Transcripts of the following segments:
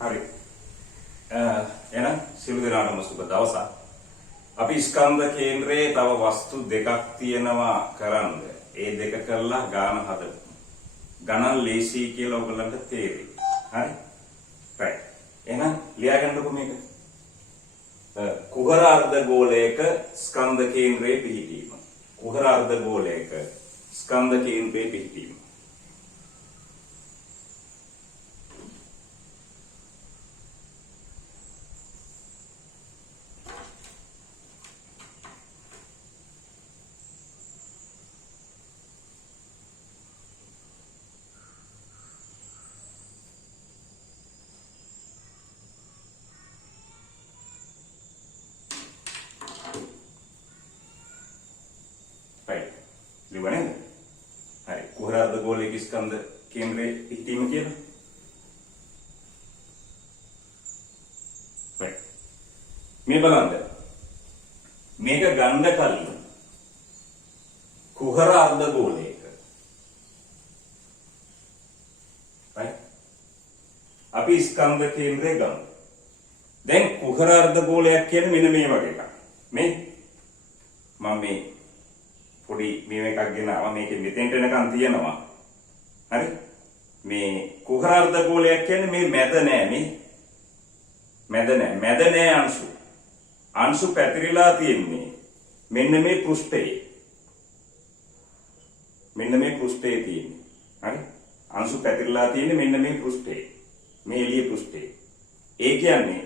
හරි. එහෙනම් සිළු දෙනාටම සුබ දවසක්. අපි ස්කන්ධ කේන්ද්‍රයේ තව වස්තු දෙකක් තියෙනවා කරන්න. ඒ දෙක කරලා ගාන හදමු. ගණන් ලේසි කියලා ඔයගලන්ට තේරෙයි. හරි? right. එහෙනම් ලියාගන්නකො මේක. කුහර අර්ධ ගෝලයක ස්කන්ධ කේන්ද්‍රයේ පිහිටීම. කුහර අර්ධ ගෝලයක ස්කන්ධ කේන්ද්‍රයේ පිහිටීම. ලිවන්නේ හරි කුහර අර්ධ ගෝලයක ස්කන්ධ කේන්ද්‍රයේ පිහිටීම කියලා. right මේ බලන්න මේක ගන්න කලින් කුහර අර්ධ ගෝලයක right අපි ස්කන්ධ කේන්ද්‍රය ගමු. දැන් කුහර අර්ධ ගෝලයක් කියන්නේ මෙන්න මේ වගේ එකක්. මේ මම මේ පොඩි මේ එකක් ගෙනාවා. මේකෙ මෙතෙන්ට එනකන් තියෙනවා. හරි? මේ කුහර අර්ධ ගෝලයක් කියන්නේ මේ මැද නෑ මේ. මැද නෑ අංශු. අංශු පැතිරිලා තියෙන්නේ මෙන්න මේ පෘෂ්ඨයේ. මෙන්න මේ පෘෂ්ඨයේ තියෙන්නේ. හරි? අංශු පැතිරිලා තියෙන්නේ මෙන්න මේ පෘෂ්ඨයේ. මේ එළිය පෘෂ්ඨයේ. ඒ කියන්නේ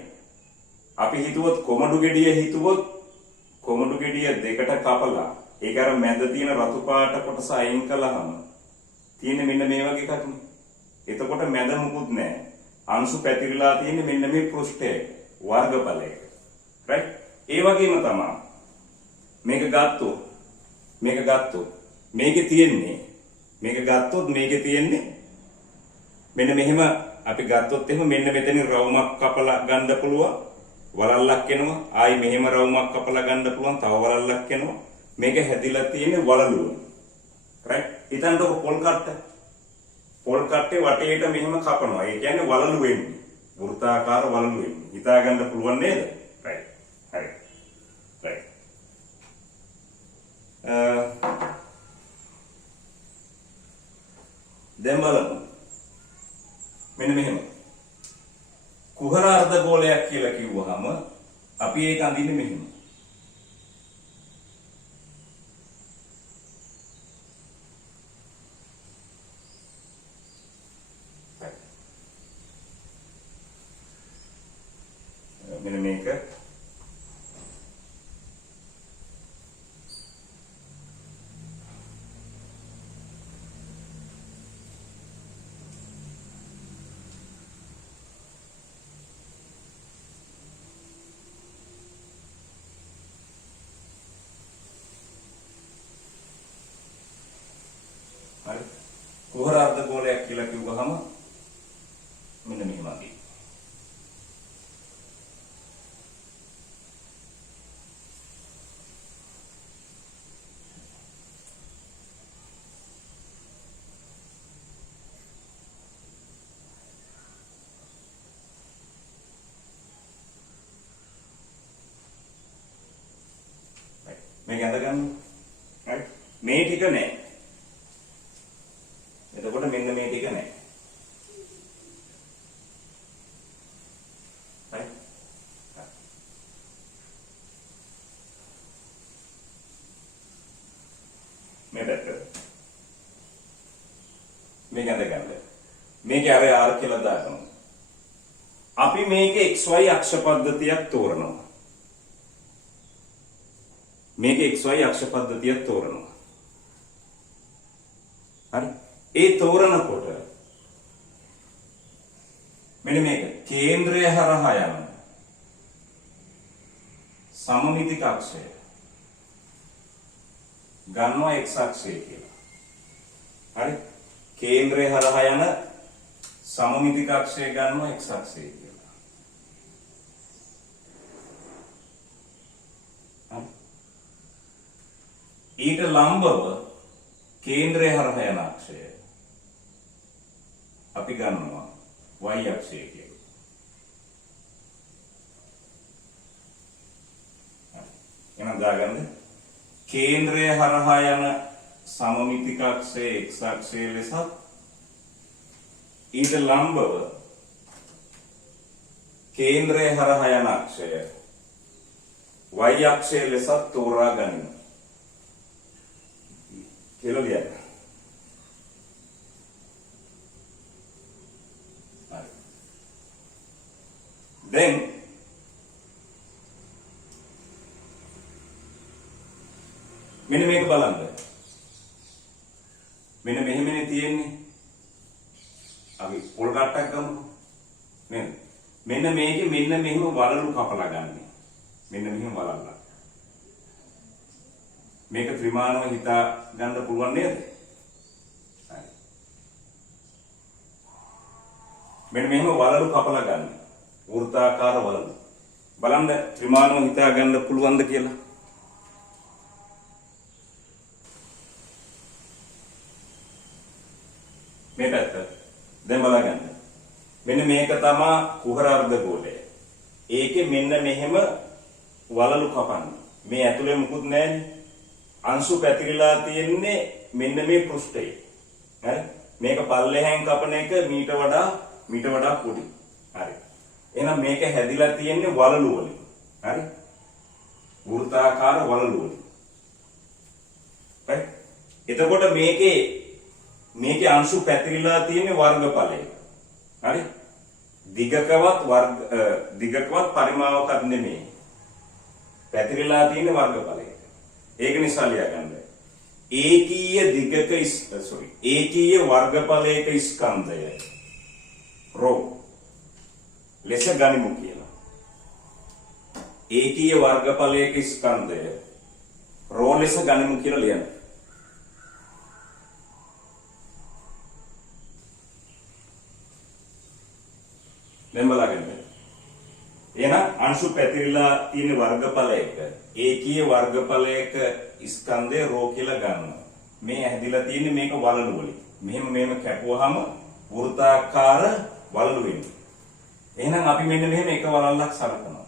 අපි හිතුවොත් කොමඩු ගෙඩිය දෙකට කපලා ඒක අර මැද තියෙන රතු පාට කොටස අයින් කළාම තියෙන මෙන්න මේ වගේ එකක් නේ. එතකොට මැද මුකුත් නැහැ. අංශු පැතිරිලා තියෙන්නේ මෙන්න මේ පෘෂ්ඨයේ වර්ගඵලයක. right? ඒ වගේම තමයි මේක ගත්තොත් මේකේ තියෙන්නේ මෙන්න මෙහෙම අපි ගත්තොත් එහෙම මෙන්න මෙතනින් රවුමක් කපලා ගන්න පුළුවන්. වලල්ලක් එනවා. ආයි මෙහෙම රවුමක් කපලා ගන්න පුළුවන්. තව වලල්ලක් එනවා. මේක හැදිලා තියෙන්නේ වලලුව. right? හිතන්නකො පොල් කට්ටේ වටේට මෙහෙම කපනවා. ඒ කියන්නේ වලලු වෙන්නේ. වෘත්තාකාර වලලු වෙන්නේ. හිතා ගන්න පුළුවන් නේද? right. හරි. right. දැන් බලමු. මෙන්න මෙහෙම. කුහර අර්ධ ගෝලයක් කියලා කිව්වහම අපි ඒක අඳින්නේ මෙහෙම. මෙන්න මේක හරි කුහර අර්ධ ගෝලයක් කියලා කිව්වහම මෙන්න මෙහෙම අඳින්න. මේක අඳ ගන්න. right? මේ ටික නෑ. එතකොට මෙන්න මේ ටික නෑ. right? මේ පැත්ත. මේක අඳ ගන්න. මේකේ අර R කියලා දානවා. අපි මේකේ XY අක්ෂ පද්ධතියක් තෝරනවා. මේක XY අක්ෂ පද්ධතියක් තෝරනවා. හරි? ඒ තෝරනකොට මෙන්න මේක කේන්ද්‍රය හරහා යන සමමිතික අක්ෂය ගන්නවා x අක්ෂය කියලා. හරි? කේන්ද්‍රය හරහා යන සමමිතික අක්ෂය ගන්නවා x අක්ෂය කියලා. හරි? ඊට ලම්බව කේන්ද්‍රය හරහා යන අක්ෂය අපි ගන්නවා y අක්ෂය කියලා. බලාගන්න. කේන්ද්‍රය හරහා යන සමමිතික අක්ෂය x අක්ෂය ලෙසත් ඊට ලම්බව කේන්ද්‍රය හරහා යන අක්ෂය y අක්ෂය ලෙසත් තෝරා ගනිමු කියලා ලියන්න. හරි. දැන් මෙන්න මේක බලන්න. මෙන්න මෙහෙමනේ තියෙන්නේ. අපි පොල් කට්ටක් ගමු. නේද? මෙන්න මේකේ මෙන්න මෙහෙම වලලු කපලා ගන්න. මෙන්න මෙහෙම බලන්න. මේක ත්‍රිමාණව හිතා ගන්න පුළුවන් නේද? හරි. මෙන්න මෙහෙම වලලු කපලා ගන්න. වෘත්තාකාර වලලු. බලන්න ත්‍රිමාණව හිතා ගන්න පුළුවන්ද කියලා. මේ පැත්ත දැන් බලගන්න. මෙන්න මේක තමයි කුහර අර්ධගෝලය. ඒකේ මෙන්න මෙහෙම වලලු කපන්නේ. මේ ඇතුලේ මුකුත් නැහැනේ. අංශු පැතිරිලා තියෙන්නේ මෙන්න මේ පෘෂ්ඨයේ. හරි? මේක පල්ලෙහෙන් කපන එක මීට වඩා පොඩි. හරි. එහෙනම් මේක හැදිලා තියෙන්නේ වලලු වලින්. හරි? වෘත්තාකාර වලලු වලින්. right? එතකොට මේකේ අංශු පැතිරිලා තියෙන්නේ වර්ගඵලයක. හරි? දිගකවත් පරිමාවකත් නෙමෙයි. පැතිරිලා තියෙන්නේ වර්ගඵලයක. ඒක නිසා ලියගන්න. ඒකීය වර්ගඵලයක ස්කන්ධය රෝ ලෙස ගනිමු කියලා. ඒකීය වර්ගඵලයක ස්කන්ධය රෝ ලෙස ගනිමු කියලා ලියන්න. දැන් බලගන්න. එහෙනම් අංශු පැතිරිලා තියෙන වර්ගඵලයක ඒකීය වර්ගඵලයක ස්කන්ධය රෝ කියලා ගන්නවා. මේ හැදිලා තියෙන්නේ මේක වලලු වලින්. මෙහෙම කැපුවාම වෘත්තාකාර වලලු වෙනවා. එහෙනම් අපි මෙන්න මෙහෙම එක වලල්ලක් සලකනවා.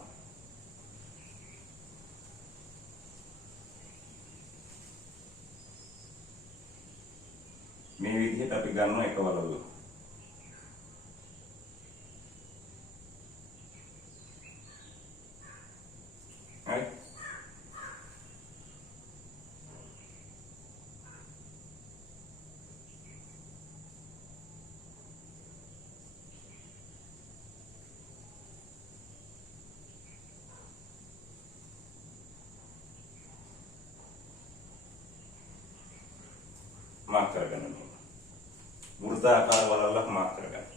මේ විදිහට අපි ගන්නවා එක වලල්ලක්. right? මාක් කරගන්න. වෘත්තාකාර වලල්ලක් මාක් කරගන්න.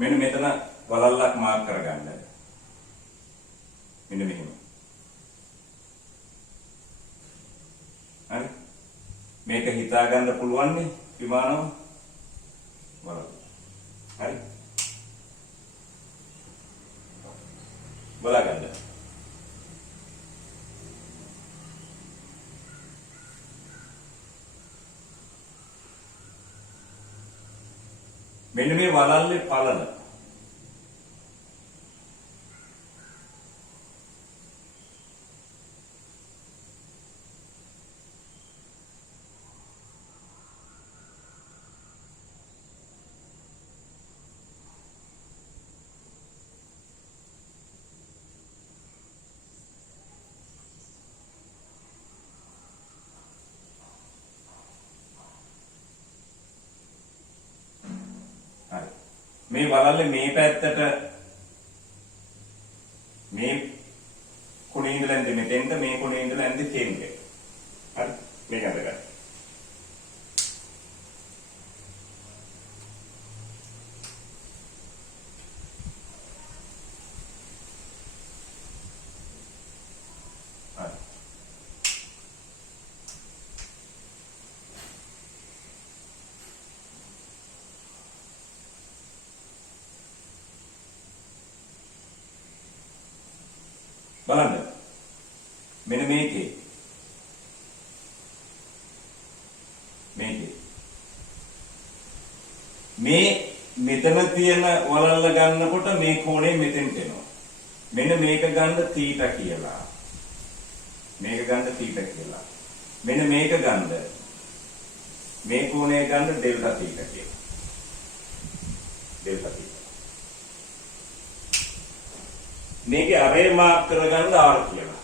මෙන්න මෙතන වලල්ලක් මාක් කරගන්න. මෙන්න මෙහෙම. හරි? මේක හිතා ගන්න පුළුවන් නේ විමානව වලල්ල. හරි? බලගන්න. මෙන්න මේ වලල්ලේ පළල මේ වලල්ලේ මේ පැත්තට මේ කොනේ ඉඳලා ඇඳි මෙතෙන්ද මේ කොනේ ඉඳලා ඇඳි කේන්ද්‍රය. හරි මේක අඳගන්න. හරි බලන්න මෙන්න මේකේ මේ මෙතන තියෙන වලල්ල ගන්නකොට මේ කෝණය මෙතෙන්ට එනවා. මෙන්න මේක ගන්න θ කියලා. මේක ගන්න θ කියලා. මෙන්න මේක ගන්න මේ කෝණය ගන්න ඩෙල්ටා θ කියලා. ඩෙල්ටා θ. මේකේ අරේ මාක් කරගන්න R කියලා.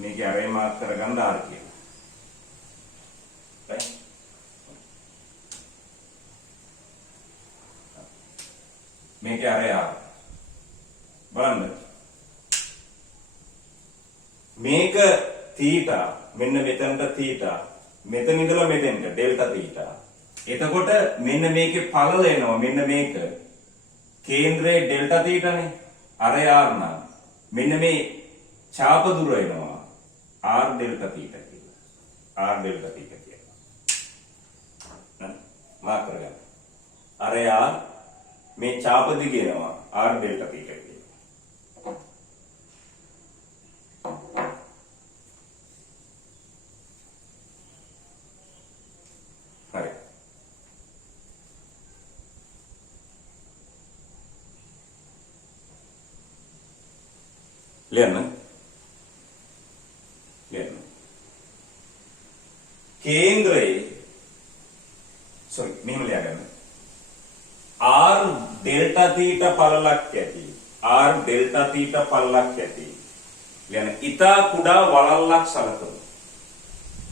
මේකේ අරේ මාක් කරගන්න R කියලා. right? මේකේ අරේ R. බලන්න. මේක θ මෙන්න මෙතනට θ මෙතන ඉඳලා මෙතෙන්ට ඩෙල්ටා θ. එතකොට මෙන්න මේකේ පළල එනවා මෙන්න මේක. කේන්ද්‍රයේ ඩෙල්ටා θ නේ. අරේ R නම් මෙන්න මේ ඡාප දුර එනවා R ඩෙල්ටා θ කියලා. R ඩෙල්ටා θ කියලා. මාක් කරගන්න. අරේ R මේ ඡාප දිග එනවා R ඩෙල්ටා θ කියලා. හරි. ලියන්න. කේන්ද්‍රයේ මෙහෙම ලියගන්න. R ඩෙල්ටා θ පළලක් ඇති. R ඩෙල්ටා θ පළලක් ඇති. ලියන්න. ඊතා කුඩා වලල්ලක් සලකමු.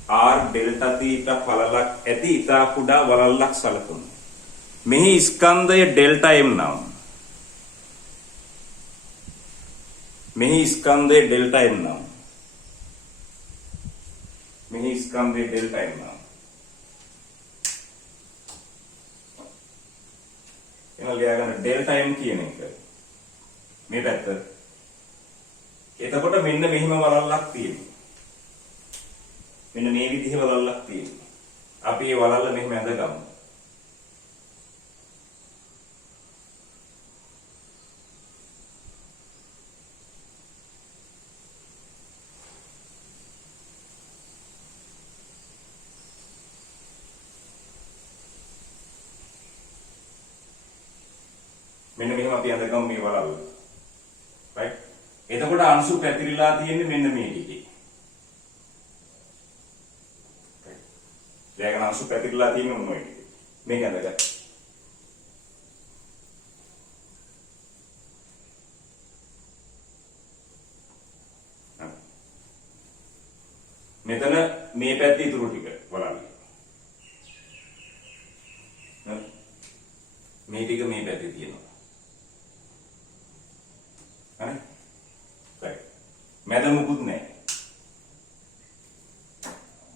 R ඩෙල්ටා θ පළලක් ඇති ඊතා කුඩා වලල්ලක් සලකමු. මෙහි ස්කන්ධය ඩෙල්ටා m නම්. මෙහි ස්කන්ධය ඩෙල්ටා m නම්. මෙහි ස්කන්ධය ඩෙල්ටා m නම්. එනවා ලියාගන්න ඩෙල්ටා m කියන එක. මේ පැත්ත. එතකොට මෙන්න මෙහිම වලල්ලක් තියෙනවා. මෙන්න මේ විදිහේ වලල්ලක් තියෙනවා. අපි මේ වලල්ල මෙහෙම ඇඳගමු. මෙන්න මෙහෙම අපි අඳගමු මේ වලල්ල. right? එතකොට අංශු පැතිරිලා තියෙන්නේ මෙන්න මේ ටිකේ. right? දැන් අංශු පැතිරිලා තියෙන්නේ මොනවද? මේක අඳගන්න. මෙතන මේ පැත්තේ ඉතුරු ටික වලල්ල. මේ ටික මේ පැත්තේ තියෙනවා. හරි? right. මැද මුකුත් නැහැ.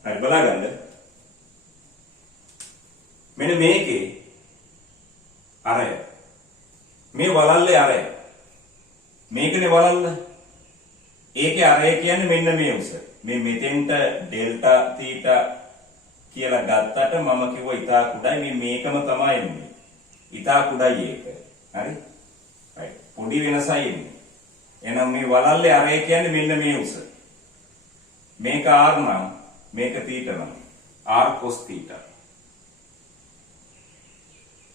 හරි බලගන්න. මෙන්න මේකේ අරය. මේ වලල්ලේ අරය. මේකනේ වලල්ල. ඒකේ අරය කියන්නේ මෙන්න මේ උස. මේ මෙතෙන්ට ඩෙල්ටා θ කියලා ගත්තට මම කිව්වා ඊටා කුඩයි මේකම තමයි එන්නේ. ඊටා කුඩයි ඒක. හරි? right. පොඩි වෙනසයි එන්නේ. එහෙනම් මේ වලල්ලේ අරය කියන්නේ මෙන්න මේ උස. මේක R නම් මේක θ නම් R cos θ.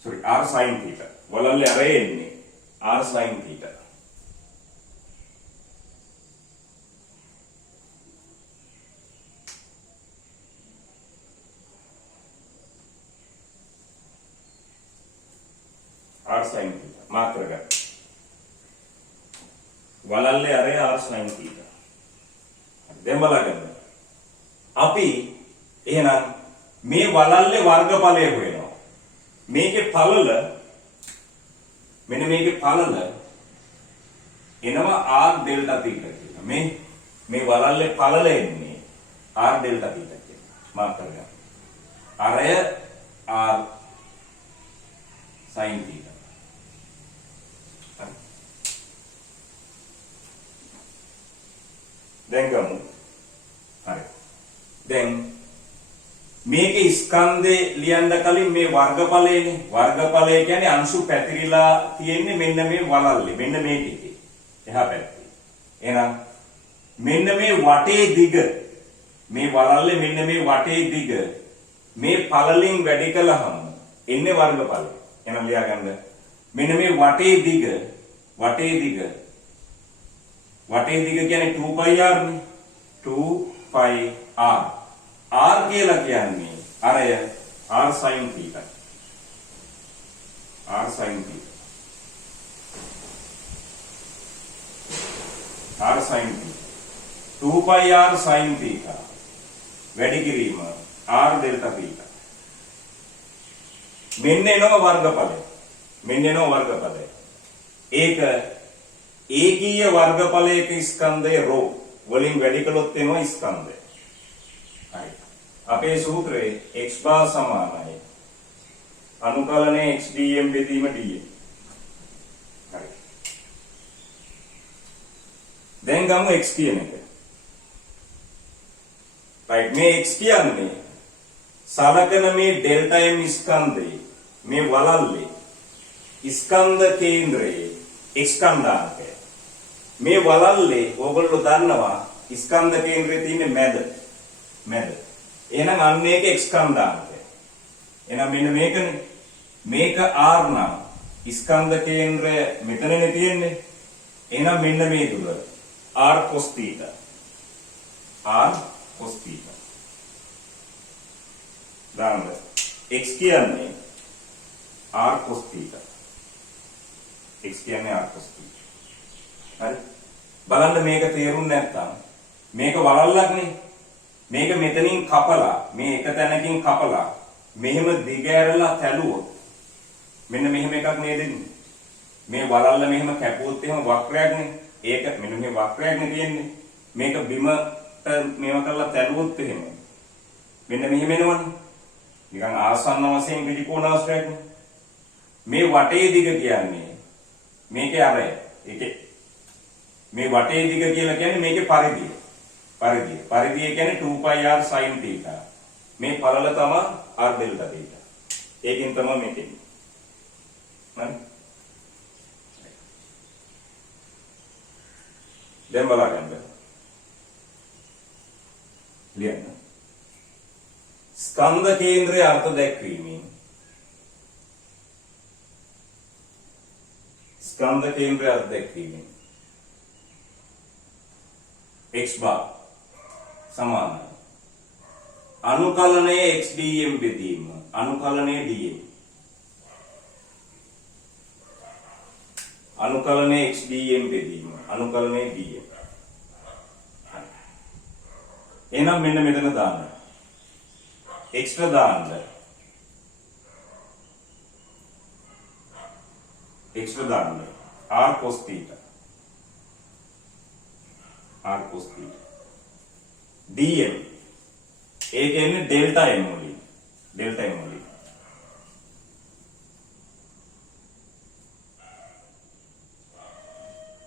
sorry R sin θ. වලල්ලේ අරය එන්නේ R sin θ. R sin θ. Mark කරගන්න. වලල්ලේ අරය R sin θ. දැන් බලන්න. අපි එහෙනම් මේ වලල්ලේ වර්ගඵලය හොයනවා. මේකේ පළල මෙන්න මේකේ පළල එනවා R ඩෙල්ටා θ කියලා. මේ වලල්ලේ පළල එන්නේ R ඩෙල්ටා θ කියලා. මාක් කරගන්න. අරය R sin θ. දැන් ගමු. හරි. දැන් මේකේ ස්කන්ධේ ලියන්න කලින් මේ වර්ගඵලයනේ. වර්ගඵලය කියන්නේ අංශු පැතිරිලා තියෙන්නේ මෙන්න මේ වලල්ලේ. මෙන්න මේකේ. එහා පැත්තේ. එහෙනම් මෙන්න මේ වටේ දිග මේ වලල්ලේ මෙන්න මේ වටේ දිග මේ පළලින් වැඩි කළාම එන්නේ වර්ගඵලය. එහෙනම් ලියා ගන්න. මෙන්න මේ වටේ දිග කියන්නේ 2πr නේ. 2πr. r කියලා කියන්නේ අරය r sin theta. r sin theta. r sin theta. 2πr sin theta. වැඩි කිරීම r delta theta. මෙන්න එනවා වර්ගඵලය. ඒක ඒකීය වර්ගඵලයක ස්කන්ධය ρ වලින් වැඩි කළොත් එනවා ස්කන්ධය. හරි. අපේ සූත්‍රයේ x බා සමානයි අනුකලනයේ x dm බෙදීම dm. හරි. දැන් ගමු x කියන එක. right මේ x කියන්නේ සලකන මේ ඩෙල්ටා m ස්කන්ධයේ මේ වලල්ලේ ස්කන්ධ කේන්ද්‍රයේ ස්කන්ධාංකය. මේ වලල්ලේ ඕගොල්ලෝ දන්නවා ස්කන්ධ කේන්ද්‍රයේ තියෙන මැද. එහෙනම් අන්න ඒක ස්කන්ධාංකය. එහෙනම් මෙන්න මේකනේ. මේක r නම් ස්කන්ධ කේන්ද්‍රය මෙතනනේ තියෙන්නේ. එහෙනම් මෙන්න මේ දුර r cos theta. දාන්න. x කියන්නේ r cos theta. x කියන්නේ r cos theta. හරි. බලන්න මේක තේරුම් නැත්තම් මේක වලල්ලක්නේ. මේක මෙතනින් කපලා මේ එක තැනකින් කපලා මෙහෙම දිග ඇරලා තැළුවොත් මෙන්න මෙහෙම එකක් නේද එන්නේ. මේ වලල්ල මෙහෙම කැපුවොත් එහෙම වක්‍රයක්නේ. ඒක මෙන්න මේ වක්‍රයක්නේ තියෙන්නේ. මේක බිමට මේව කරලා තැළුවොත් එහෙම මෙන්න මෙහෙම එනවනේ. නිකන් ආසන්න වශයෙන් ත්‍රිකෝණාශ්‍රයක්නේ. මේ වටේ දිග කියන්නේ මේකේ අරය. ඒකේ මේ වටේ දිග කියලා කියන්නේ මේකේ පරිධිය. පරිධිය කියන්නේ 2πr sin theta. මේ පළල තමයි r delta theta. ඒකෙන් තමයි මේක එන්නේ. හරි. දැන් බලන්න. ලියන්න. ස්කන්ධ කේන්ද්‍රයේ අර්ථ දැක්වීමෙන් x bar සමානයි අනුකලනයේ x dm බෙදීම අනුකලනයේ dm අනුකලනයේ x dm බෙදීම අනුකලනයේ dm. එහෙනම් මෙන්න මෙතන දාන්න එක්ස්ට්‍රා දාන්න r cos theta dm ඒ කියන්නේ delta m වලින්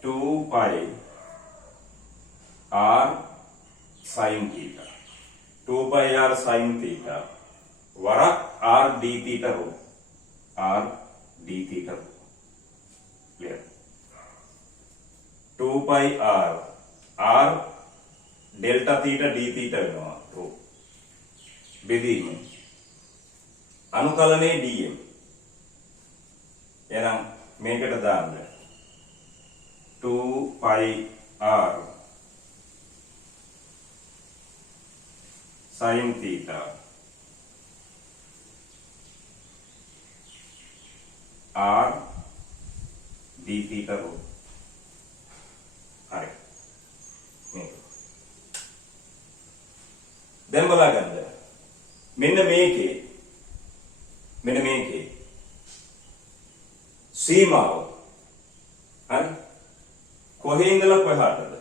2π r sin theta 2π r sin theta වරක් r d theta rho clear 2π r delta theta d theta වෙනවා rho බෙදීම අනුකලනයේ dm. එහෙනම් මේකට දාන්න 2π r sin theta r d theta rho. හරි. මේක. දැන් බලන්න. මෙන්න මේකේ සීමාව. හරි. කොහේ ඉඳලා කොහාටද?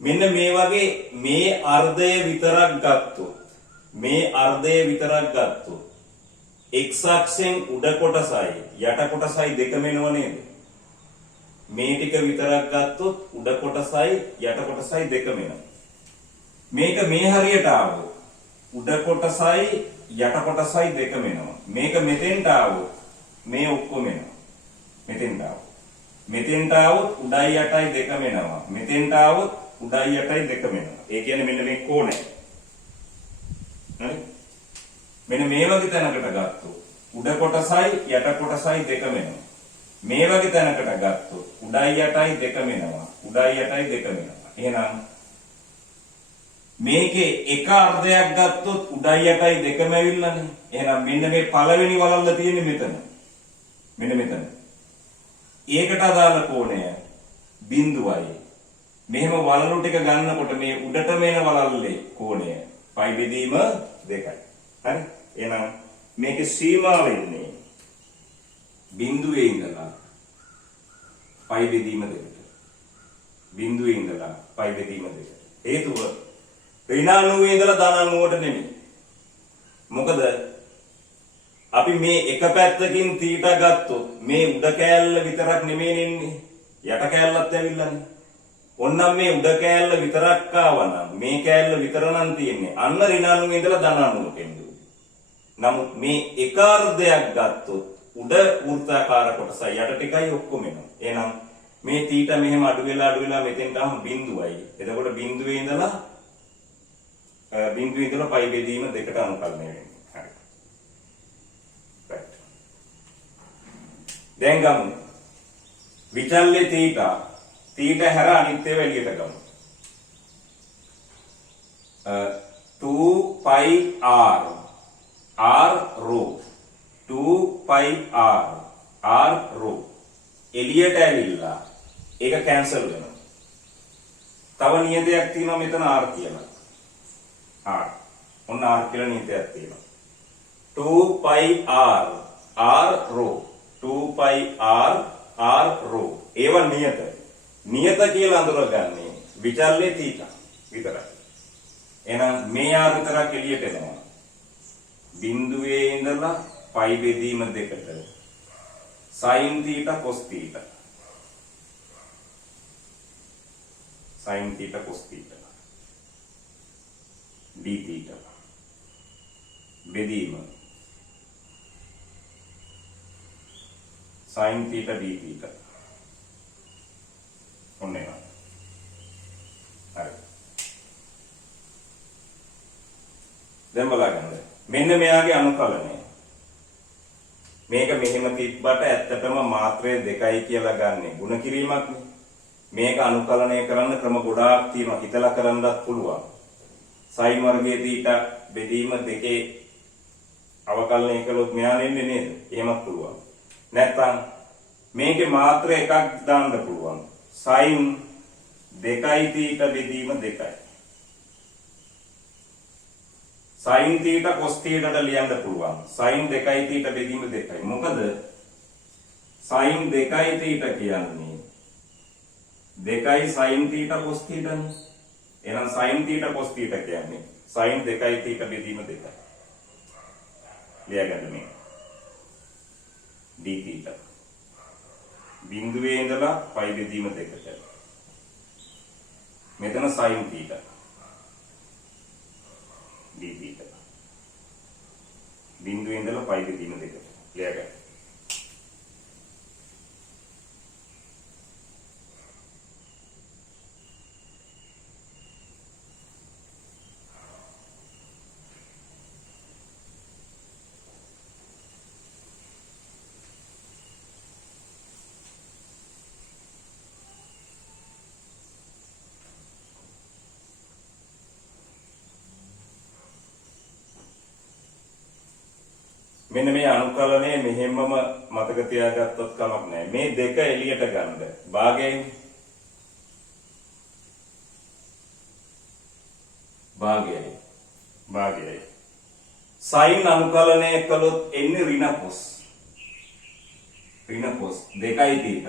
මෙන්න මේ වගේ මේ අර්ධය විතරක් ගත්තොත් x අක්ෂයෙන් උඩ කොටසයි යට කොටසයි දෙකම එනව නේද? මේ ටික විතරක් ගත්තොත් උඩ කොටසයි යට කොටසයි දෙකම එනවා. මේක මේ හරියට ආවොත් උඩ කොටසයි යට කොටසයි දෙකම එනවා. මේක මෙතෙන්ට ආවොත් මේ ඔක්කොම එනවා. මෙතෙන්ට ආවොත්. මෙතෙන්ට ආවොත් උඩයි යටයි දෙකම එනවා. මෙතෙන්ට ආවොත් උඩයි යටයි දෙකම එනවා. ඒ කියන්නේ මෙන්න මේ කෝණය. හරි? මෙන්න මේ වගේ තැනකට ගත්තොත් උඩ කොටසයි යට කොටසයි දෙකම එනවා. මේ වගේ තැනකට ගත්තොත් උඩයි යටයි දෙකම එනවා. උඩයි යටයි දෙකම එනවා. එහෙනම් මේකේ එක අර්ධයක් ගත්තොත් උඩයි යටයි දෙකම ඇවිල්ලානේ. එහෙනම් මෙන්න මේ පළවෙනි වලල්ල තියෙන්නේ මෙතන. මෙන්න මෙතන. ඒකට අදාළ කෝණය බිඳුවයි. මෙහෙම වලලු ටික ගන්නකොට මේ උඩටම එන වලල්ලේ කෝණය පයි බෙදීම 2යි. හරි? එහෙනම් මේකේ සීමා වෙන්නේ බිඳුවේ ඉඳලා පයි බෙදීම 2ට. බිඳුවේ ඉඳලා පයි බෙදීම 2ට. හේතුව ඍණානුවේ ඉඳලා ධනානුවට නෙමෙයි. මොකද අපි මේ එක පැත්තකින් θ ගත්තොත් මේ උඩ කෑල්ල විතරක් නෙමෙයි එන්නේ. යට කෑල්ලත් ඇවිල්ලානේ. ඔන්නම් මේ උඩ කෑල්ල විතරක් ආවනම් මේ කෑල්ල විතර නම් තියෙන්නේ. අන්න ඍණානුවේ ඉඳලා ධනානුවට එන්නේ. නමුත් මේ එක අර්ධයක් ගත්තොත් උඩ වෘත්තාකාර කොටසයි යට ටිකයි ඔක්කොම එනවා. එහෙනම් මේ θ මෙහෙම අඩු වෙලා මෙතෙන්ට ආවම බිඳුවයි. එතකොට බිඳුවේ ඉඳලා පයි බෙදීම 2ට අනුකලනය වෙන්නේ. හරි. right. දැන් ගමු විචල්්‍ය θ හැර අනිත් ඒවා එළියට ගමු. 2πr r rho 2πr r rho එළියට ඇවිල්ලා ඒක කැන්සල් වෙනවා. තව නියතයක් තියෙනවා මෙතන r කියලා. r ඔන්න r කියලා නියතයක් තියෙනවා. 2πr r rho 2πr r rho ඒවා නියත කියලා අඳුරගන්නේ විචල්්‍ය θ විතරයි. එහෙනම් මේ r විතරක් එළියට එනවා. බිඳුවේ ඉඳලා පයි බෙදීම 2ට sin θ cos θ sin θ cos θ dθ බෙදීම sin θ dθ ඔන්න ඒවා. හරි. දැන් බලන්න. මෙන්න මෙයාගේ අනුකලනය. මේක මෙහෙම තිබ්බට ඇත්තටම මාත්‍රය 2යි කියලා ගන්නෙ ಗುಣ කිරීමක් නේ. මේක අනුකලනය කරන්න ක්‍රම ගොඩාක් තියෙනවා. හිතලා කරන්නත් පුළුවන්. sin වර්ගයේ θ බෙදීම 2 අවකලනය කළොත් මෙහා එන්නේ නේද? එහෙමත් පුළුවන්. නැත්නම් මේකේ මාත්‍ර එකක් දාන්න පුළුවන්. sin 2යි θ බෙදීම 2යි. sin θ cos θට ලියන්න පුළුවන්. sin 2යි θ බෙදීම 2යි. මොකද sin 2යි θ කියන්නේ 2යි sin θ cos θ නේ. එහෙනම් sin θ cos θ කියන්නේ sin 2යි θ බෙදීම 2යි. ලියගන්න මේ dθ බිඳුවේ ඉඳලා පයි බෙදීම 2ට. මෙතන sin θ dθ බිඳුවේ ඉඳලා පයි බෙදීම 2ට. ලියගන්න. මෙන්න මේ අනුකලනය මෙහෙමම මතක තියාගත්තොත් කමක් නැහැ. මේ දෙක එළියට ගන්න. භාගයෙන් භාගයයි. sin අනුකලනය කළොත් එන්නේ ඍණ cos 2යි θ.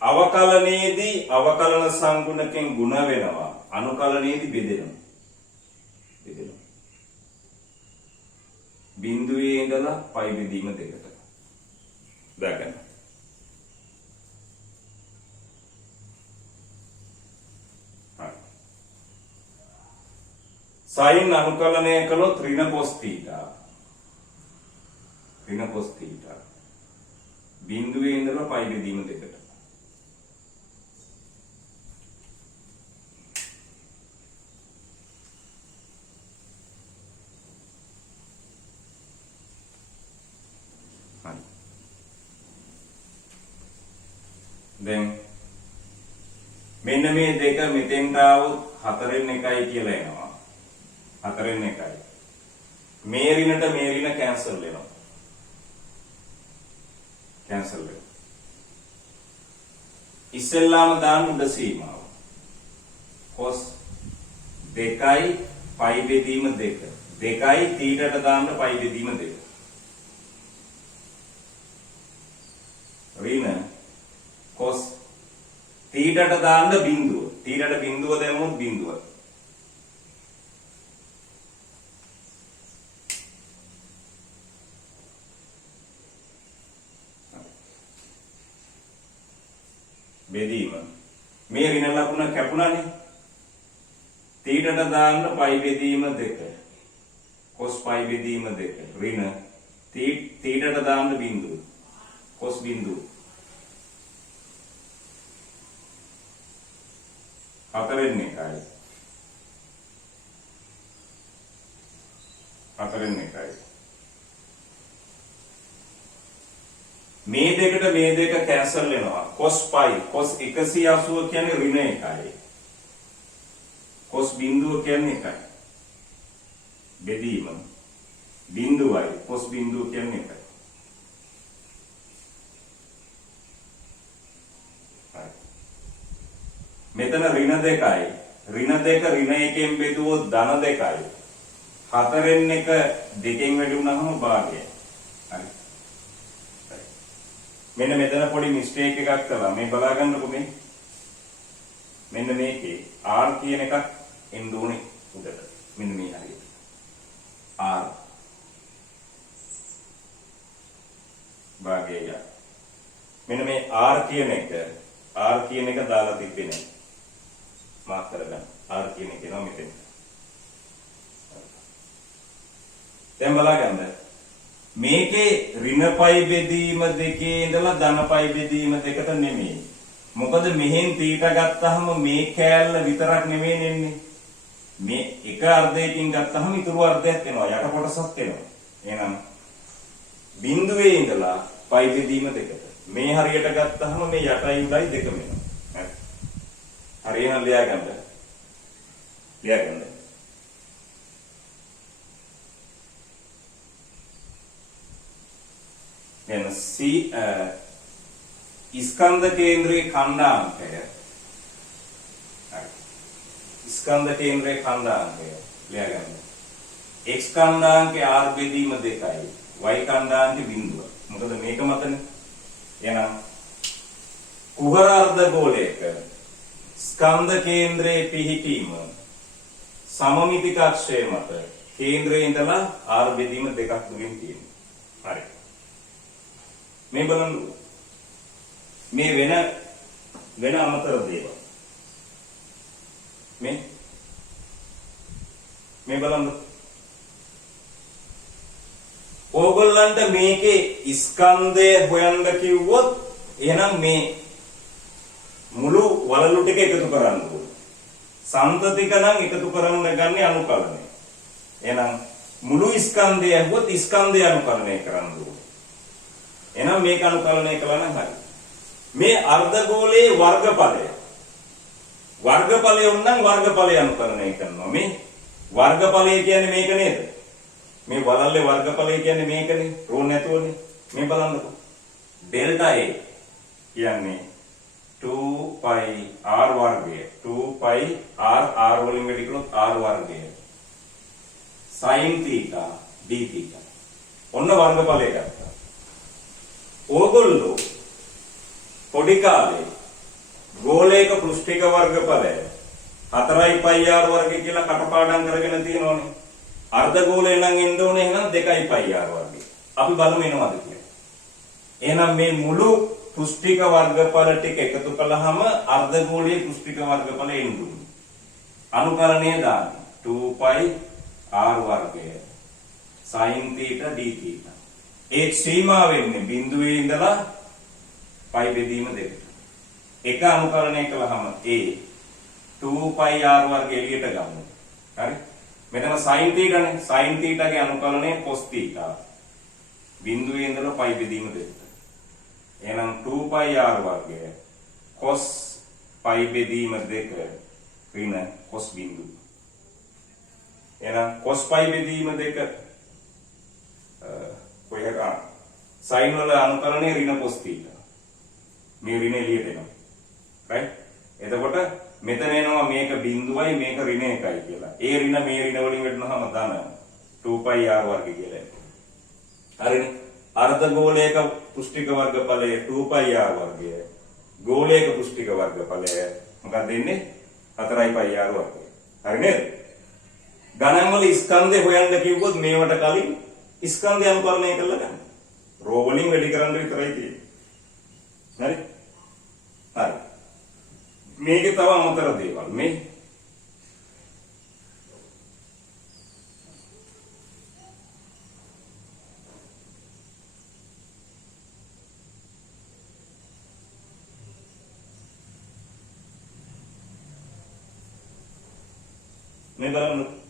අවකලනයේදී අවකලන සංගුණකෙන් ಗುಣ වෙනවා. අනුකලනයේදී බෙදෙනවා. බිඳුවේ ඉඳලා පයි බෙදීම 2ට. දාගන්න. sin අනුකලනය කළොත් ඍණ cos theta. ඍණ cos theta. බිඳුවේ ඉඳලා පයි බෙදීම දෙකට. හරි. දැන් මෙන්න මේ දෙක මෙතෙන්ට આવොත් 4න් 1යි කියලා එනවා. 4න් 1යි. මේ ඍණට මේ ඍණ කැන්සල් වෙනවා. කැන්සල් වෙනවා. ඉස්සෙල්ලාම දාන්න උඩ සීමාව. cos 2යි පයි බෙදීම 2. 2යි θ ට දාන්න පයි බෙදීම 2. ඍණ cos θ ට දාන්න බිඳුව. θ ට බිඳුව දැම්මොත් බිඳුව. බෙදීම මේ ඍණ ලකුණ කැපුණානේ. θ ට දාන්න පයි බෙදීම 2. cos පයි බෙදීම 2. ඍණ θ ට දාන්න බිඳුව. cos බිඳුව. 4න් 1යි. 4න් 1යි. මේ දෙකට මේ දෙක කැන්සල් වෙනවා. cos පයි cos 180 කියන්නේ ඍණ 1යි. cos බිඳුව කියන්නේ 1යි. බෙදීම බිඳුවයි cos බිඳුව කියන්නේ 1යි. මෙතන ඍණ 2යි. ඍණ 2 ඍණ 1කින් බෙදුවොත් ධන 2යි. 4න් 1 2කින් වැඩි වුණාම භාගයයි. හරි. මෙන්න මෙතන පොඩි මිස්ටේක් එකක් කළා. මේ බලා ගන්නකො මේ. මෙන්න මේකේ r කියන එකක් එන්න ඕනේ උඩට. මෙන්න මේ හරියට. r භාගයයි. මෙන්න මේ r කියන එක දාලා තිබෙන්නේ. මාක් කරගන්න. r කියන එක එනවා මෙතෙන්. දැන් බලා ගන්න. මේකේ ඍණ පයි බෙදීම දෙකේ ඉඳලා ධන පයි බෙදීම දෙකට නෙමෙයි. මොකද මෙහෙන් θ ගත්තාම මේ කෑල්ල විතරක් නෙමෙයි එන්නේ. මේ එක අර්ධයකින් ගත්තාම ඊතුරු අර්ධයක් එනවා. යට කොටසක් එනවා. එහෙනම් බිඳුවේ ඉඳලා පයි බෙදීම දෙකට. මේ හරියට ගත්තාම මේ යටයි උඩයි දෙකම එනවා. හරි. හරියනම් ලියා ගන්න. ලියා ගන්න. then C ස්කන්ධ කේන්ද්‍රයේ ඛණ්ඩාංකය. හරි. ස්කන්ධ කේන්ද්‍රයේ ඛණ්ඩාංකය ලියා ගන්න. x ඛණ්ඩාංකේ r බෙදීම 2යි. y ඛණ්ඩාංකේ බිඳුව. මොකද මේක මතනේ. එහෙනම් කුහර අර්ධගෝලයක ස්කන්ධ කේන්ද්‍රයේ පිහිටීම සමමිතික අක්ෂය මත කේන්ද්‍රයේ ඉඳලා r බෙදීම 2ක් දුරින් තියෙනවා. හරි. මේ බලන්න මේ වෙන අමතර දේවල්. මේ බලන්න. ඕගොල්ලන්ට මේකේ ස්කන්ධය හොයන්න කිව්වොත් එහෙනම් මේ මුළු වලලු ටික එකතු කරන්න ඕනේ. සම්තතික නම් එකතු කරන්න ගන්නේ අනුකලනය. එහෙනම් මුළු ස්කන්ධය හොත් ස්කන්ධය අනුකලනය කරන්න ඕනේ. එහෙනම් මේක අනුකලනය කළා නම් හරි. මේ අර්ධගෝලයේ වර්ගඵලය. වර්ගඵලය වුණනම් වර්ගඵලය අනුකලනය කරනවා. මේ වර්ගඵලය කියන්නේ මේක නේද? මේ වලල්ලේ වර්ගඵලය කියන්නේ මේකනේ. රෝ නැතුවනේ. මේ බලන්නකෝ. ඩෙල්ටා A කියන්නේ 2π r වර්ගය. 2π r වලින් වැඩි කළොත් r වර්ගය. sin θ d θ. ඔන්න වර්ගඵලය ගත්තා. ඕගොල්ලෝ පොඩි කාලේ ගෝලයක පෘෂ්ඨික වර්ගඵලය 4π r වර්ගය කියලා කටපාඩම් කරගෙන තියෙනවනේ. අර්ධ ගෝලය නම් එන්න ඕනේ එහෙනම් 2π r වර්ගය. අපි බලමු එනවද කියලා. එහෙනම් මේ මුළු පෘෂ්ඨික වර්ගඵල ටික එකතු කළාම අර්ධ ගෝලයේ පෘෂ්ඨික වර්ගඵල එන්න ඕනේ. අනුකලනය දාන්න 2π r වර්ගය sin θ d θ. ඒ සීමා වෙන්නේ බිඳුවේ ඉඳලා π බෙදීම 2. එක අනුකලනය කළාම a 2πr වර්ගය එළියට ගමු. හරි? මෙතන sin θ නේ. sin θ ගේ අනුකලනය cos θ. බිඳුවේ ඉඳලා π බෙදීම 2. එහෙනම් 2πr වර්ගය cos π බෙදීම 2 ඍණ cos බිඳු. එහෙනම් cos π බෙදීම 2 කොහෙද sin වල අනුකලනය ඍණ cos θ. මේ ඍණ එළියට එනවා. right? එතකොට මෙතන එනවා මේක බිඳුවයි මේක ඍණ එකයි කියලා. ඒ ඍණ මේ ඍණ වලින් වෙන්නවම ධන 2πr වර්ගය කියලා. හරිනේ? අර්ධ ගෝලයක පුෂ්ටික වර්ගඵලය 2πr වර්ගය. ගෝලයක පුෂ්ටික වර්ගඵලය මොකක්ද දෙන්නේ? 4πr වර්ගය. හරි නේද? ගණන් වල ස්කන්ධය හොයන්න කිව්වොත් මේවට කලින් ස්කන්ධය අනුකරණය කරලා ගන්න. රෝ වලින් වැඩි කරන්න විතරයි තියෙන්නේ. හරි? හරි. මේකේ තව අමතර දේවල් මේ මේ බලන්න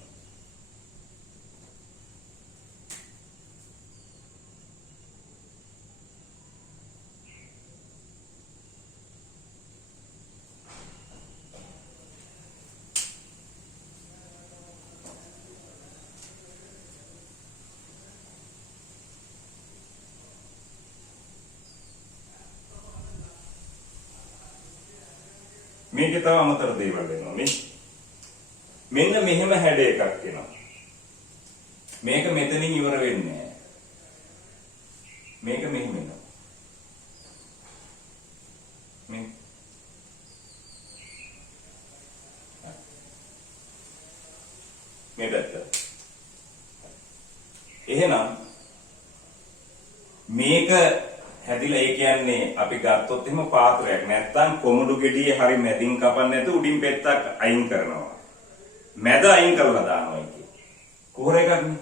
මේකේ තව අමතර දේවල් වෙනවා මේ මෙන්න මෙහෙම හැඩ එකක් එනවා මේක මෙතනින් ඉවර වෙන්නේ නැහැ මේක මෙහෙම එනවා මේ පැත්ත එහෙනම් මේක හැදිලා ඒ කියන්නේ අපි ගත්තොත් එහෙම පාත්‍රයක් නැත්තම් කොමුඩු ගෙඩියේ හරි මැදින් කපන්න නැතුව උඩින් පෙත්තක් අයින් කරනවා මැද අයින් කරලා දානවා කියන්නේ කොහොර එකක්නේ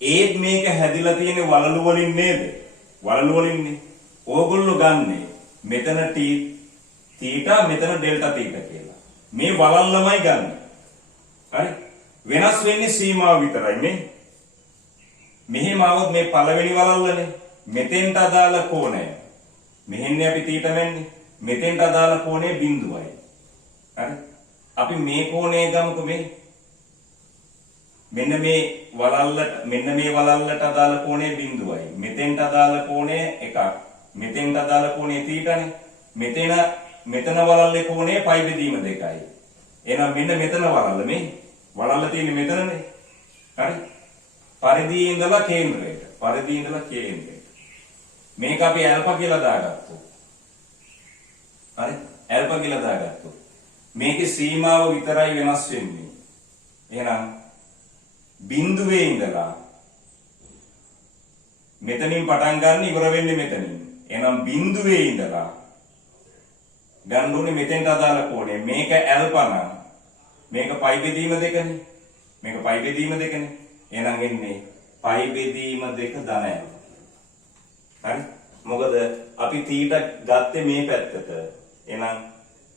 ඒත් මේක හැදිලා තියෙන්නේ වලලු වලින් නේද වලලු වලින්නේ ඕගොල්ලෝ ගන්නෙ මෙතන t θ මෙතන ඩෙල්ටා θ කියලා මේ වලල්ලමයි ගන්න හරි වෙනස් වෙන්නේ සීමාව විතරයි මේ මෙහෙම આવොත් මේ පළවෙනි වලල්ලනේ මෙතෙන්ට අදාළ කෝණය මෙහෙන්නේ අපි θ වෙන්නේ මෙතෙන්ට අදාළ කෝණය බිඳුවයි හරි අපි මේ කෝණය ගමුකෝ මෙන්න මේ වලල්ලට අදාළ කෝණය බිඳුවයි මෙතෙන්ට අදාළ කෝණය එකක් මෙතෙන්ට අදාළ කෝණය θ නේ මෙතන වලල්ලේ කෝණය π බෙදීම 2යි එහෙනම් මෙන්න මෙතන වලල්ල මේ වලල්ල තියෙන්නේ මෙතනනේ හරි පරිධියේ ඉඳලා කේන්ද්‍රයට මේක අපි ඇල්ෆා කියලා දාගත්තා. හරි? ඇල්ෆා කියලා දාගත්තා. මේකේ සීමාව විතරයි වෙනස් වෙන්නේ. එහෙනම් බිඳුවේ ඉඳලා මෙතනින් පටන් ගන්න ඉවර වෙන්නේ මෙතනින්. එහෙනම් බිඳුවේ ඉඳලා ගන්න ඕනේ මෙතෙන්ට අදාළ කෝණය. මේක ඇල්ෆා නම් මේක π බෙදීම 2නේ. මේක π බෙදීම 2නේ. එහෙනම් එන්නේ π බෙදීම 2 ධන ඇල්ෆා. හරි මොකද අපි θ ගත්තේ මේ පැත්තට එහෙනම්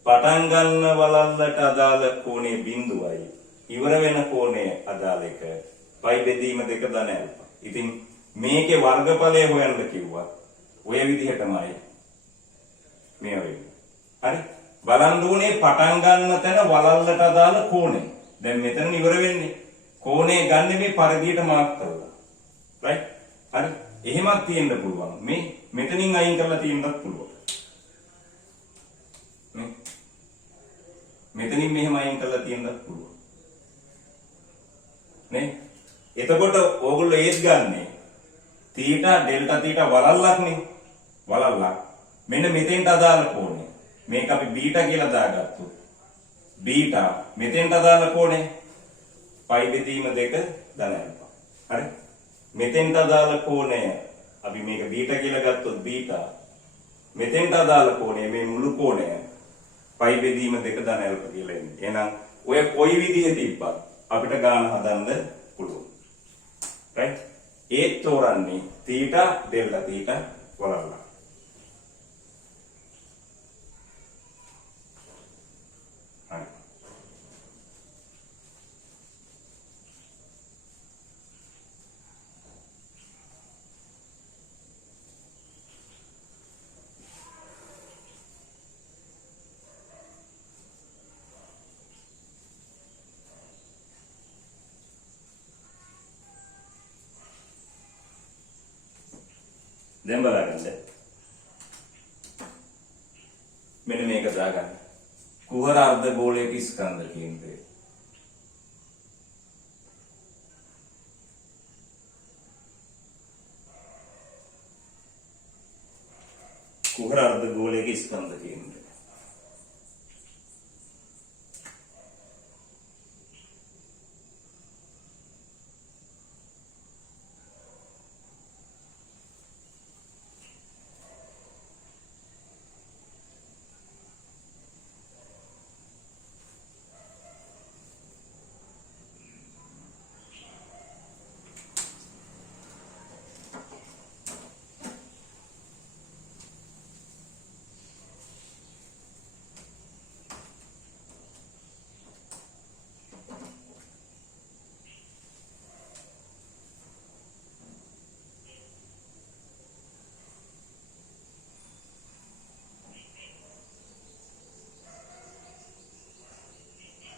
පටන් ගන්න වලල්ලට අදාළ කෝණය බිඳුවයි ඉවර වෙන කෝණය අදාළ එක π බෙදීම 2 ධන ඇල්ෆා. ඉතින් මේකේ වර්ගඵලය හොයන්න කිව්වා. ඔය විදිහටමයි මේ වෙන්නේ. හරි බලන්න ඕනේ පටන් ගන්න තැන වලල්ලට අදාළ කෝණය. දැන් මෙතන ඉවර වෙන්නේ. කෝණය ගන්න මේ පරිධියට මාක් කරලා. right? හරි එහෙමත් තියෙන්න පුළුවන්. මේ මෙතනින් අයින් කරලා තියෙන්නත් පුළුවන්. මේ මෙතනින් මෙහෙම අයින් කරලා තියෙන්නත් පුළුවන්. නේ? එතකොට ඕගොල්ලෝ ඒත් ගන්නෙ θ ඩෙල්ටා θ වලල්ලක්නේ. වලල්ලක්. මෙන්න මෙතෙන්ට අදාළ කෝණය. මේක අපි බීටා කියලා දාගත්තොත්. බීටා මෙතෙන්ට අදාළ කෝණය π බෙදීම 2 ධන ඇල්ෆා. හරි? මෙතෙන්ට අදාළ කෝණය අපි මේක බීටා කියලා ගත්තොත් බීටා මෙතෙන්ට අදාළ කෝණය මේ මුළු කෝණය π බෙදීම 2 ධන ඇල්ෆා කියලා එන්නේ. එහෙනම් ඔය කොයි විදිහේ තිබ්බත් අපිට ගාන හදන්න පුළුවන්. right? ඒත් තෝරන්නේ තීටා ඩෙල්ටා තීටා වලල්ලා. හරි. දැන් බලන්න. මෙන්න මේක දාගන්න. කුහර අර්ධගෝලයක ස්කන්ධ කේන්ද්‍රය. කුහර අර්ධගෝලයක ස්කන්ධ කේන්ද්‍රය.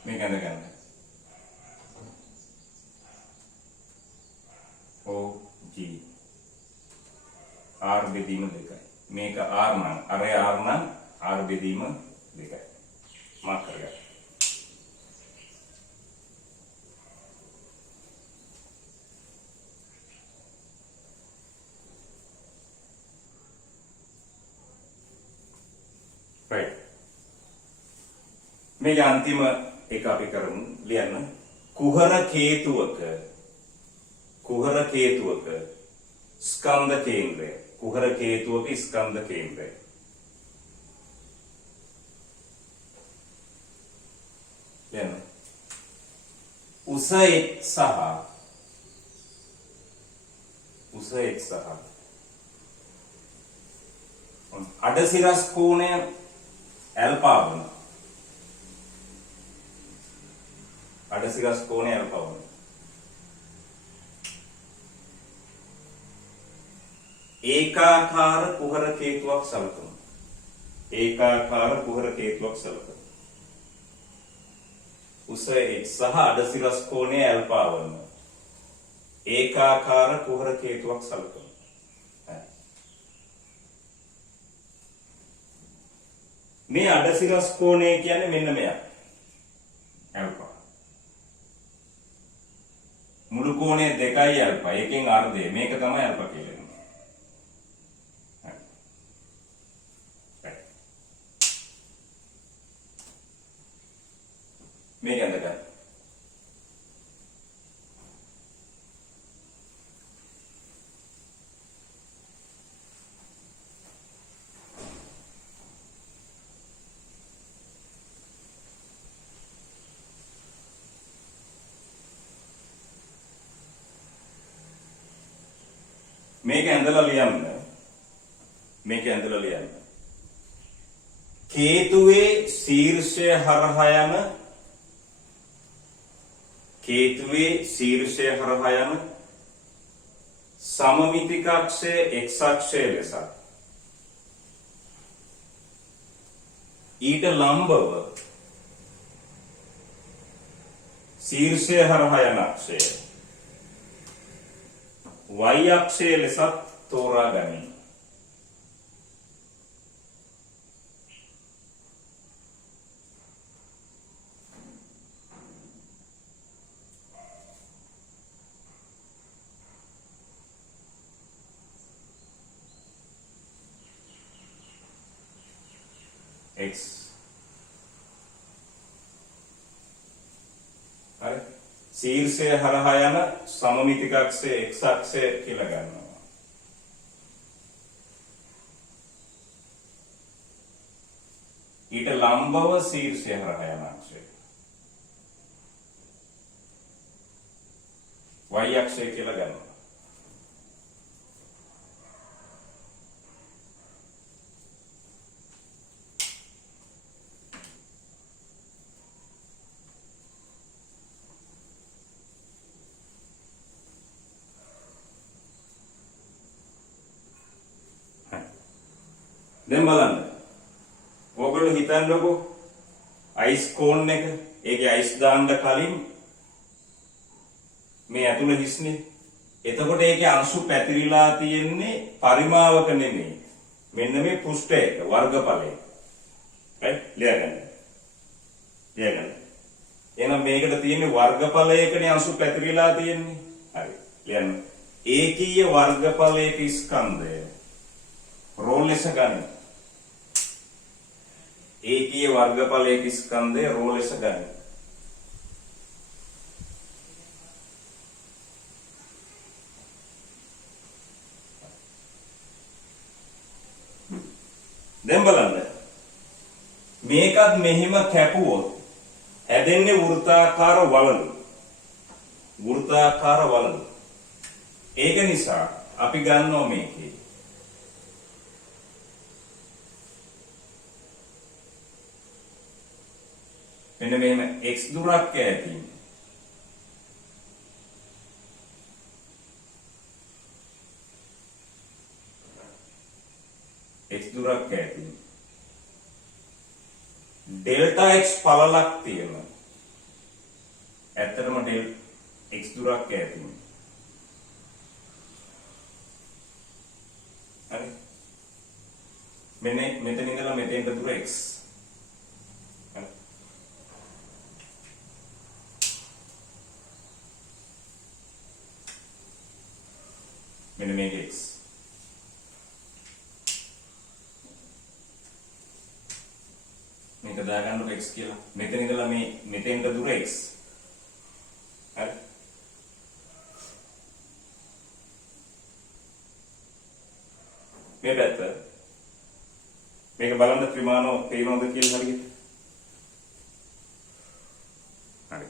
මේක අඳගන්න. OG R බෙදීම 2යි. මේක R නම් අරේ R නම් R බෙදීම 2යි. මාක් කරගන්න. right. මේක අන්තිම එක අපි කරමු ලියන්න. කුහර කේතුවක ස්කන්ධ කේන්ද්‍රය. කුහර කේතුවක ස්කන්ධ කේන්ද්‍රය. ලියන්න. උස එක් සහ අඩසිරස් කෝණය ඇල්ෆා වන. අඩසිරස් කෝණය ඇල්ෆා වන. ඒකාකාර කුහර කේතුවක් සලකමු. ඒකාකාර කුහර කේතුවක් සලකමු. උස h සහ අඩසිරස් කෝණය ඇල්ෆා වන ඒකාකාර කුහර කේතුවක් සලකමු. මේ අඩසිරස් කෝණය කියන්නේ මෙන්න මෙයක්. ඇල්ෆා. මුළු කෝණය 2යි ඇල්ෆා. එකෙන් අර්ධය. මේක තමයි ඇල්ෆා කියලා. මේක අඳගන්න. මේක ඇඳලා ලියන්න. කේතුවේ ශීර්ෂය හරහා යන සමමිතික අක්ෂය x අක්ෂය ලෙස ඊට ලම්බව ශීර්ෂය හරහා යන අක්ෂය y අක්ෂය ලෙස තෝරා ගනිමු. x හරි ශීර්ෂය හරහා යන සමමිතික අක්ෂය x අක්ෂය කියලා ගන්නවා. ඊට ලම්බව ශීර්ෂය හරහා යන අක්ෂය y අක්ෂය කියලා ගන්නවා. දැන් බලන්න. ඕගොල්ලෝ හිතන්නකෝ අයිස් කෝන් එක ඒකේ අයිස් දාන්න කලින් මේ ඇතුළ හිස්නේ. එතකොට ඒකේ අංශු පැතිරිලා තියෙන්නේ පරිමාවක නෙමෙයි. මෙන්න මේ පෘෂ්ඨයක වර්ගඵලයක. හරි? ලියගන්න. එහෙනම් මේකට තියෙන්නේ වර්ගඵලයකනේ අංශු පැතිරිලා තියෙන්නේ. හරි. ලියන්න. ඒකීය වර්ගඵලයක ස්කන්ධය රෝ ලෙස ගන්න. ඒකීය වර්ගඵලයක ස්කන්ධය රෝ ලෙස ගන්න. දැන් බලන්න මේකත් මෙහිම කැපුවොත් හැදෙන්නේ වෘත්තාකාර වලලු. ඒක නිසා අපි ගන්නවා මේකේ මෙන්න මෙහෙම x දුරක් ඈතින් ඩෙල්ටා x පළලක් තියෙනවා. ඇත්තටම x දුරක් ඈතින්. හරි. මෙතන ඉඳලා මෙතෙන්ට දුර x. හරි. මෙන්න මේක x. මේක දාගන්නකො x කියලා. මෙතන ඉඳලා මේ මෙතෙන්ට දුර x. හරි. මේ පැත්ත මේක බලන්න ත්‍රිමානෝ පේනවද කියලා හරියට. හරි.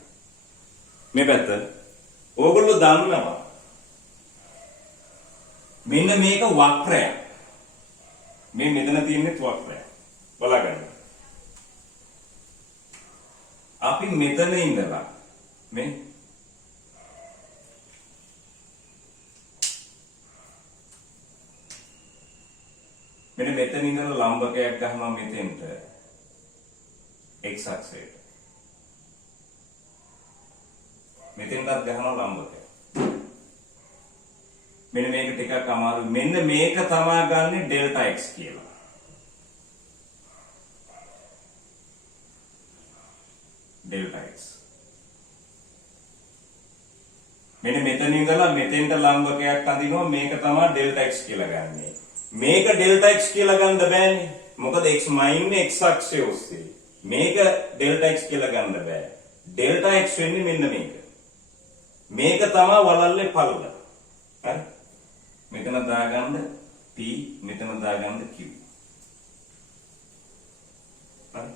මේ පැත්ත ඕගොල්ලෝ දන්නවා මෙන්න මේක වක්‍රයක්. මේ මෙතන තියෙන්නේ වක්‍රයක්. බලගන්න. අපි මෙතන ඉඳලා මේ මෙන්න මෙතන ඉඳලා ලම්බකයක් ගහනවා මෙතෙන්ට x අක්ෂයට. මෙතෙන්ටත් ගහනවා ලම්බකයක්. මෙන්න මේක ටිකක් අමාරුයි. මෙන්න මේක තමයි ගන්නෙ ඩෙල්ටා x කියලා. Delta x. මෙන්න මෙතන ඉඳලා මෙතෙන්ට ලම්බකයක් අඳිනවා මේක තමයි ඩෙල්ටා x කියලා ගන්නෙ. මේක ඩෙල්ටා x කියලා ගන්න බෑනේ. මොකද x මයින්නේ x අක්ෂය ඔස්සේ. මේක ඩෙල්ටා x කියලා ගන්න බෑ. ඩෙල්ටා x වෙන්නේ මෙන්න මේක. මේක තමයි වලල්ලේ පළල. හරි? මෙතන දාගන්න p මෙතන දාගන්න q. හරි?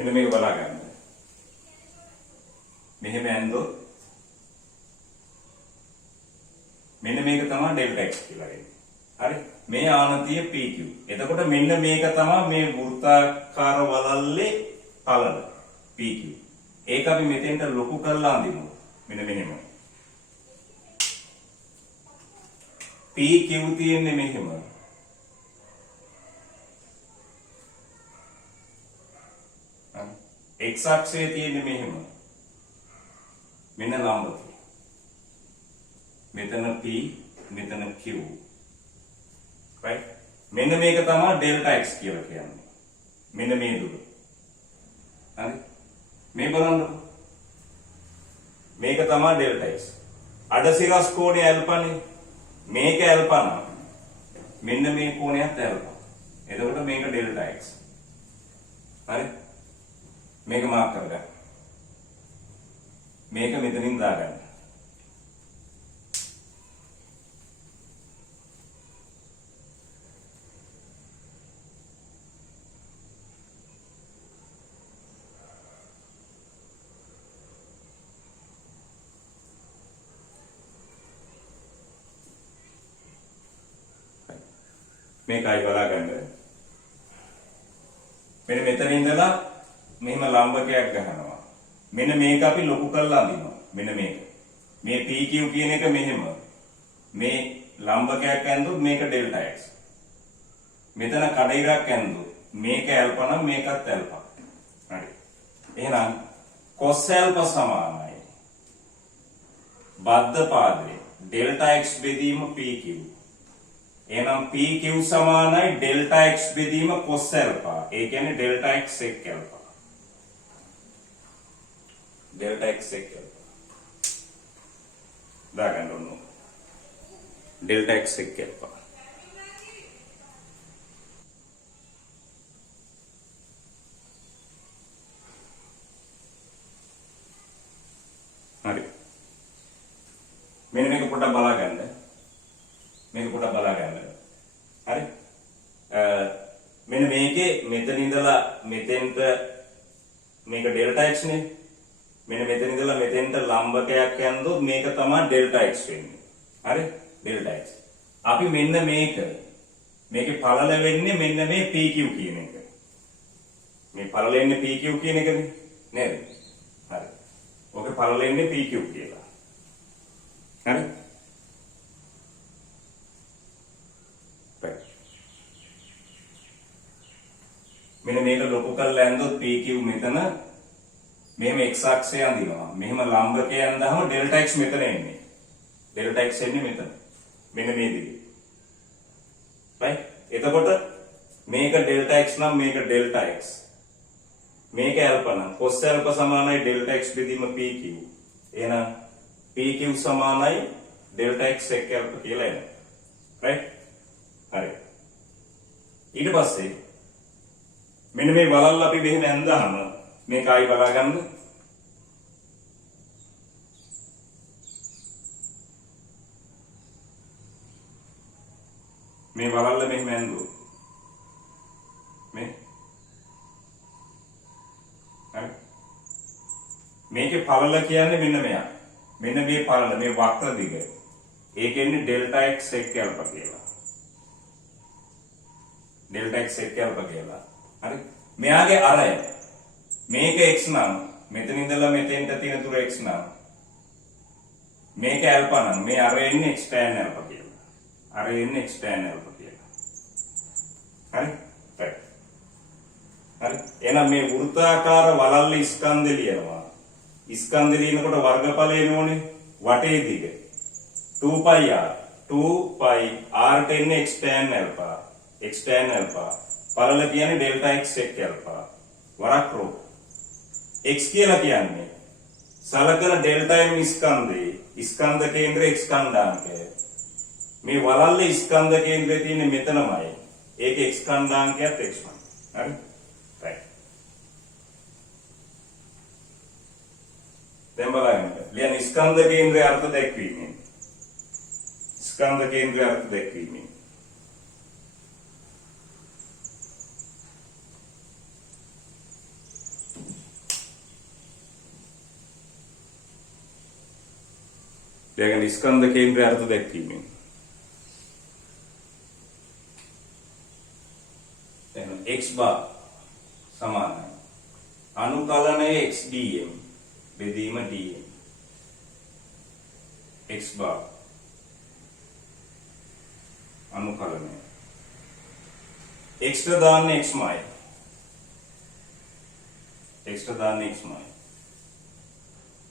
මෙන්න මේක බලා ගන්න. මෙහෙම ඇන්දොත් මෙන්න මේක තමයි ඩෙල්ටා x කියලා එන්නේ. හරි? මේ ආනතිය PQ. එතකොට මෙන්න මේක තමයි මේ වෘත්තාකාර වලල්ලේ පළල PQ. ඒක අපි මෙතෙන්ට ලොකු කරලා අඳිමු. මෙන්න මෙහෙම. P PQ තියෙන්නේ මෙහෙම. x අක්ෂයේ තියෙන්නේ මෙහෙම. මෙන්න ලම්බකය. මෙතන P මෙතන Q. right? මෙන්න මේක තමයි ඩෙල්ටා x කියලා කියන්නේ. මෙන්න මේ දුර. හරි? මේ බලන්න. මේක තමයි ඩෙල්ටා x. අඩසිරස් කෝණය ඇල්ෆානේ. මේක ඇල්ෆා නම් මෙන්න මේ කෝණයත් ඇල්ෆා. එතකොට මේක ඩෙල්ටා x. හරි? මේක මාක් කරගන්න. මේක මෙතනින් දාගන්න. මේකයි බලාගන්න. මෙන්න මෙතන ඉඳලා මෙහෙම ලම්බකයක් ගහනවා. මෙන්න මේක අපි ලොකු කරලා අඳිනවා. මෙන්න මේක. මේ PQ කියන එක මෙහෙම. මේ ලම්බකයක් ඇඳුත් මේක ඩෙල්ටා x. මෙතන කඩිරක් ඇඳුත් මේක ඇල්ෆා නම් මේකත් ඇල්ෆා. හරි. එහෙනම් cos ඇල්ෆා සමානයි බද්ධ පාදයේ ඩෙල්ටා x බෙදීම PQ. එහෙනම් PQ සමානයි ඩෙල්ටා x බෙදීම cos ඇල්ෆා. ඒ කියන්නේ delta x sec alpha. Delta x sec alpha දාගන්න ඕන. डेल्टा x sec alpha හරි. මෙන්න මේක පොඩ්ඩක් බලා ගන්න. මේක පොඩ්ඩක් බලා ගන්න. හරි. මෙන්න මේකේ මෙතන ඉඳලා මෙතෙන්ට මේක ඩෙල්ටා x නේ. මෙන්න මෙතන ඉඳලා මෙතෙන්ට ලම්බකයක් යනදොත් මේක තමයි ඩෙල්ටා x වෙන්නේ. හරි? Delta x. අපි මෙන්න මේකේ පළල වෙන්නේ මෙන්න මේ PQ කියන එක. මේ පළල එන්නේ PQ කියන එකනේ. නේද? හරි. ඔකේ පළල එන්නේ PQ කියලා. හරි? මෙන්න මේක ලොකු කරලා යනදොත් PQ මෙතන මෙහෙම x අක්ෂය අඳිනවා. මෙහෙම ලම්බකය අඳහම ඩෙල්ටා x මෙතන එන්නේ. ඩෙල්ටා x එන්නේ මෙතන. මෙන්න මේ දිගේ. right? එතකොට මේක ඩෙල්ටා x නම් මේක ඩෙල්ටා x. මේක ඇල්ෆා නම් cos ඇල්ෆා සමානයි ඩෙල්ටා x බෙදීම PQ. එහෙනම් PQ සමානයි ඩෙල්ටා x sec ඇල්ෆා කියලා එනවා. right? හරි. ඊට පස්සේ මෙන්න මේ වලල් අපි මෙහෙම ඇඳහම මේක ආයි බලා ගන්න. මේ වලල්ල මෙහෙම ඇඳුවොත් මේ හරි. මේකේ පළල කියන්නේ මෙන්න මෙයා. මෙන්න මේ පළල මේ වක්‍ර දිග. ඒ කියන්නේ ඩෙල්ටා x sec alpha කියලා. ඩෙල්ටා x sec alpha කියලා. හරි. මෙයාගේ අරය මේක x නම් මෙතන ඉඳලා මෙතෙන්ට තියෙන දුර x නම් මේක ඇල්ෆා නම් මේ අර එන්නේ x tan alpha කියලා. අර එන්නේ x tan alpha කියලා. හරි? right. හරි. එහෙනම් මේ වෘත්තාකාර වලල්ල ස්කන්ධය ලියනවා. ස්කන්ධය ලියනකොට වර්ගඵලය එනෝනේ වටේ දිග 2πr 2π r ට එන්නේ x tan alpha. x tan alpha පළල කියන්නේ ඩෙල්ටා x sec alpha. වරක් රෝ x කියලා කියන්නේ සලකන ඩෙල්ටා m ස්කන්ධේ ස්කන්ධ කේන්ද්‍ර x ඛණ්ඩාංකය. මේ වලල්ල ස්කන්ධ කේන්ද්‍රය තියෙන්නේ මෙතනමයි. ඒක x ඛණ්ඩාංකයත් x1. හරි? right. දැන් බලන්න. ලියන ස්කන්ධ කේන්ද්‍රයේ අර්ථ දැක්වීමෙන්. ස්කන්ධ කේන්ද්‍රයේ අර්ථ දැක්වීමෙන්. දැන් ස්කන්ධ කේන්ද්‍රය අර්ථ දැක්වීමෙන්. දැන් x bar සමානයි අනුකලනයේ x dm බෙදීම dm x bar අනුකලනය. x දාන්නේ xමයි. x දාන්නේ xමයි.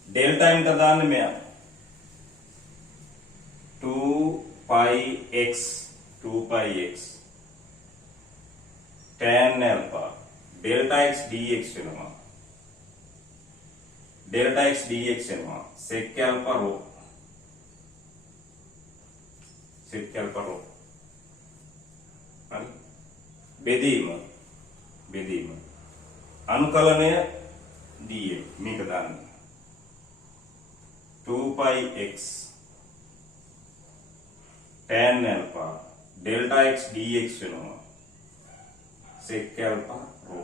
ඩෙල්ටා m දාන්නේ මෙයා. 2πx tan alpha delta x dx වෙනවා. delta x dx වෙනවා. sec alpha rho. sec alpha rho. හරි. බෙදීම. අනුකලනය dm මේක දාන්න. 2πx tan alpha delta x dx වෙනවා. sec alpha rho.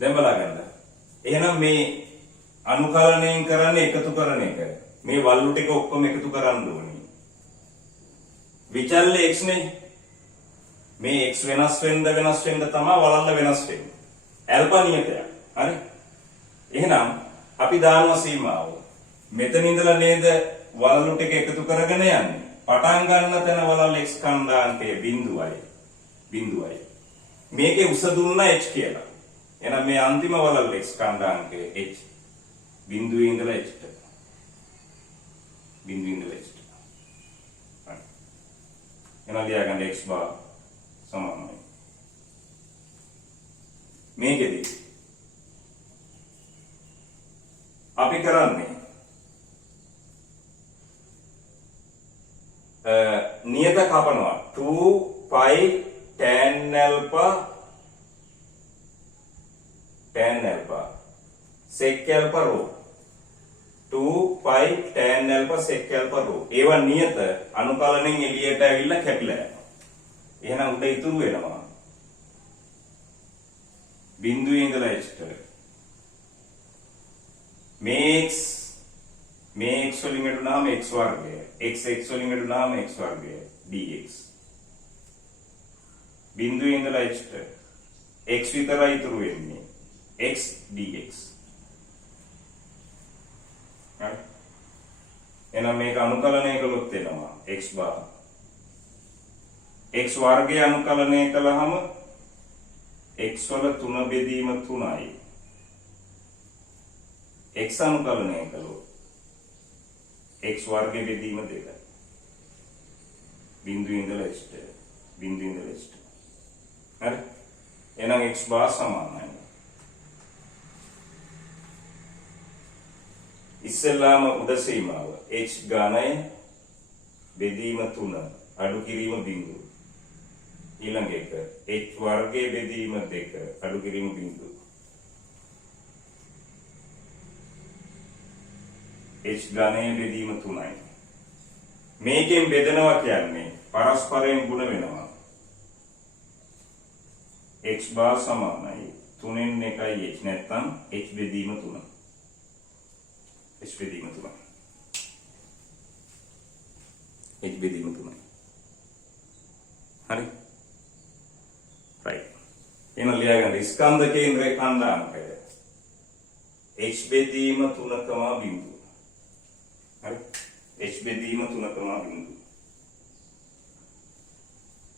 දැන් බලන්න. එහෙනම් මේ අනුකලනයෙන් කරන්නේ එකතු කරන එක. මේ වල්ලු ටික ඔක්කොම එකතු කරන්න ඕනේ. විචල්‍ය x නේ. මේ x වෙනස් වෙන්න තමයි වලල්ල වෙනස් වෙන්නේ. ඇල්ෆා නියතයක්. හරි? එහෙනම් අපි දානවා සීමාව. මෙතන ඉඳලා නේද වලලු ටික එකතු කරගෙන යන්නේ. පටන් ගන්න තැන වලල් x කණ්ඩායමයේ බිඳුවයි. මේකේ උස දුන්නා h කියලා. එහෙනම් මේ අන්තිම වලල් x කණ්ඩායමයේ h බිඳුවේ ඉඳලා h ට. එහෙනම් ලියාගන්න x bar සමානයි. මේකෙදි අපි කරන්නේ නියත කපනවා 2π tan alpha sec alpha rho 2π tan alpha sec alpha rho ඒවා නියත අනුකලනෙන් එළියට ඇවිල්ලා කැපිලා යනවා. එහෙනම් උඩ ඉතුරු වෙනවා බිඳුවේ ඉඳලා h ට මේ x වලින් මෙටුනාම x වර්ගය x වලින් මෙටුනාම x වර්ගය dx බිඳුවේ ඉඳලා h ට x විතරයි ඉතුරු වෙන්නේ x dx. හරි. එහෙනම් මේක අනුකලනය කළොත් එනවා x bar x වර්ගය අනුකලනය කළාම x වල 3 බෙදීම 3යි. x අනුකලනය කළොත් x වර්ගය බෙදීම 2යි. බිඳුවේ ඉඳලා h ට. හරි. එහෙනම් x bar සමානයි. ඉස්සෙල්ලාම උඩ සීමාව h ඝනය බෙදීම 3 අඩු කිරීම බිඳුව. ඊළඟ එක h වර්ගයේ බෙදීම 2 අඩු කිරීම බිඳුව. h ඝනයේ බෙදීම 3යි. මේකෙන් බෙදනවා කියන්නේ පරස්පරයෙන් ගුණ වෙනවා. x bar සමානයි 3න් 1යි h නැත්නම් h බෙදීම 3. h බෙදීම 3යි. හරි. right. එහෙනම් ලියාගන්න ස්කන්ධ කේන්ද්‍රයේ කණ්ඩායමකය h බෙදීම 3 බිඳුව. හරි. h බෙදීම 3 බිඳුව.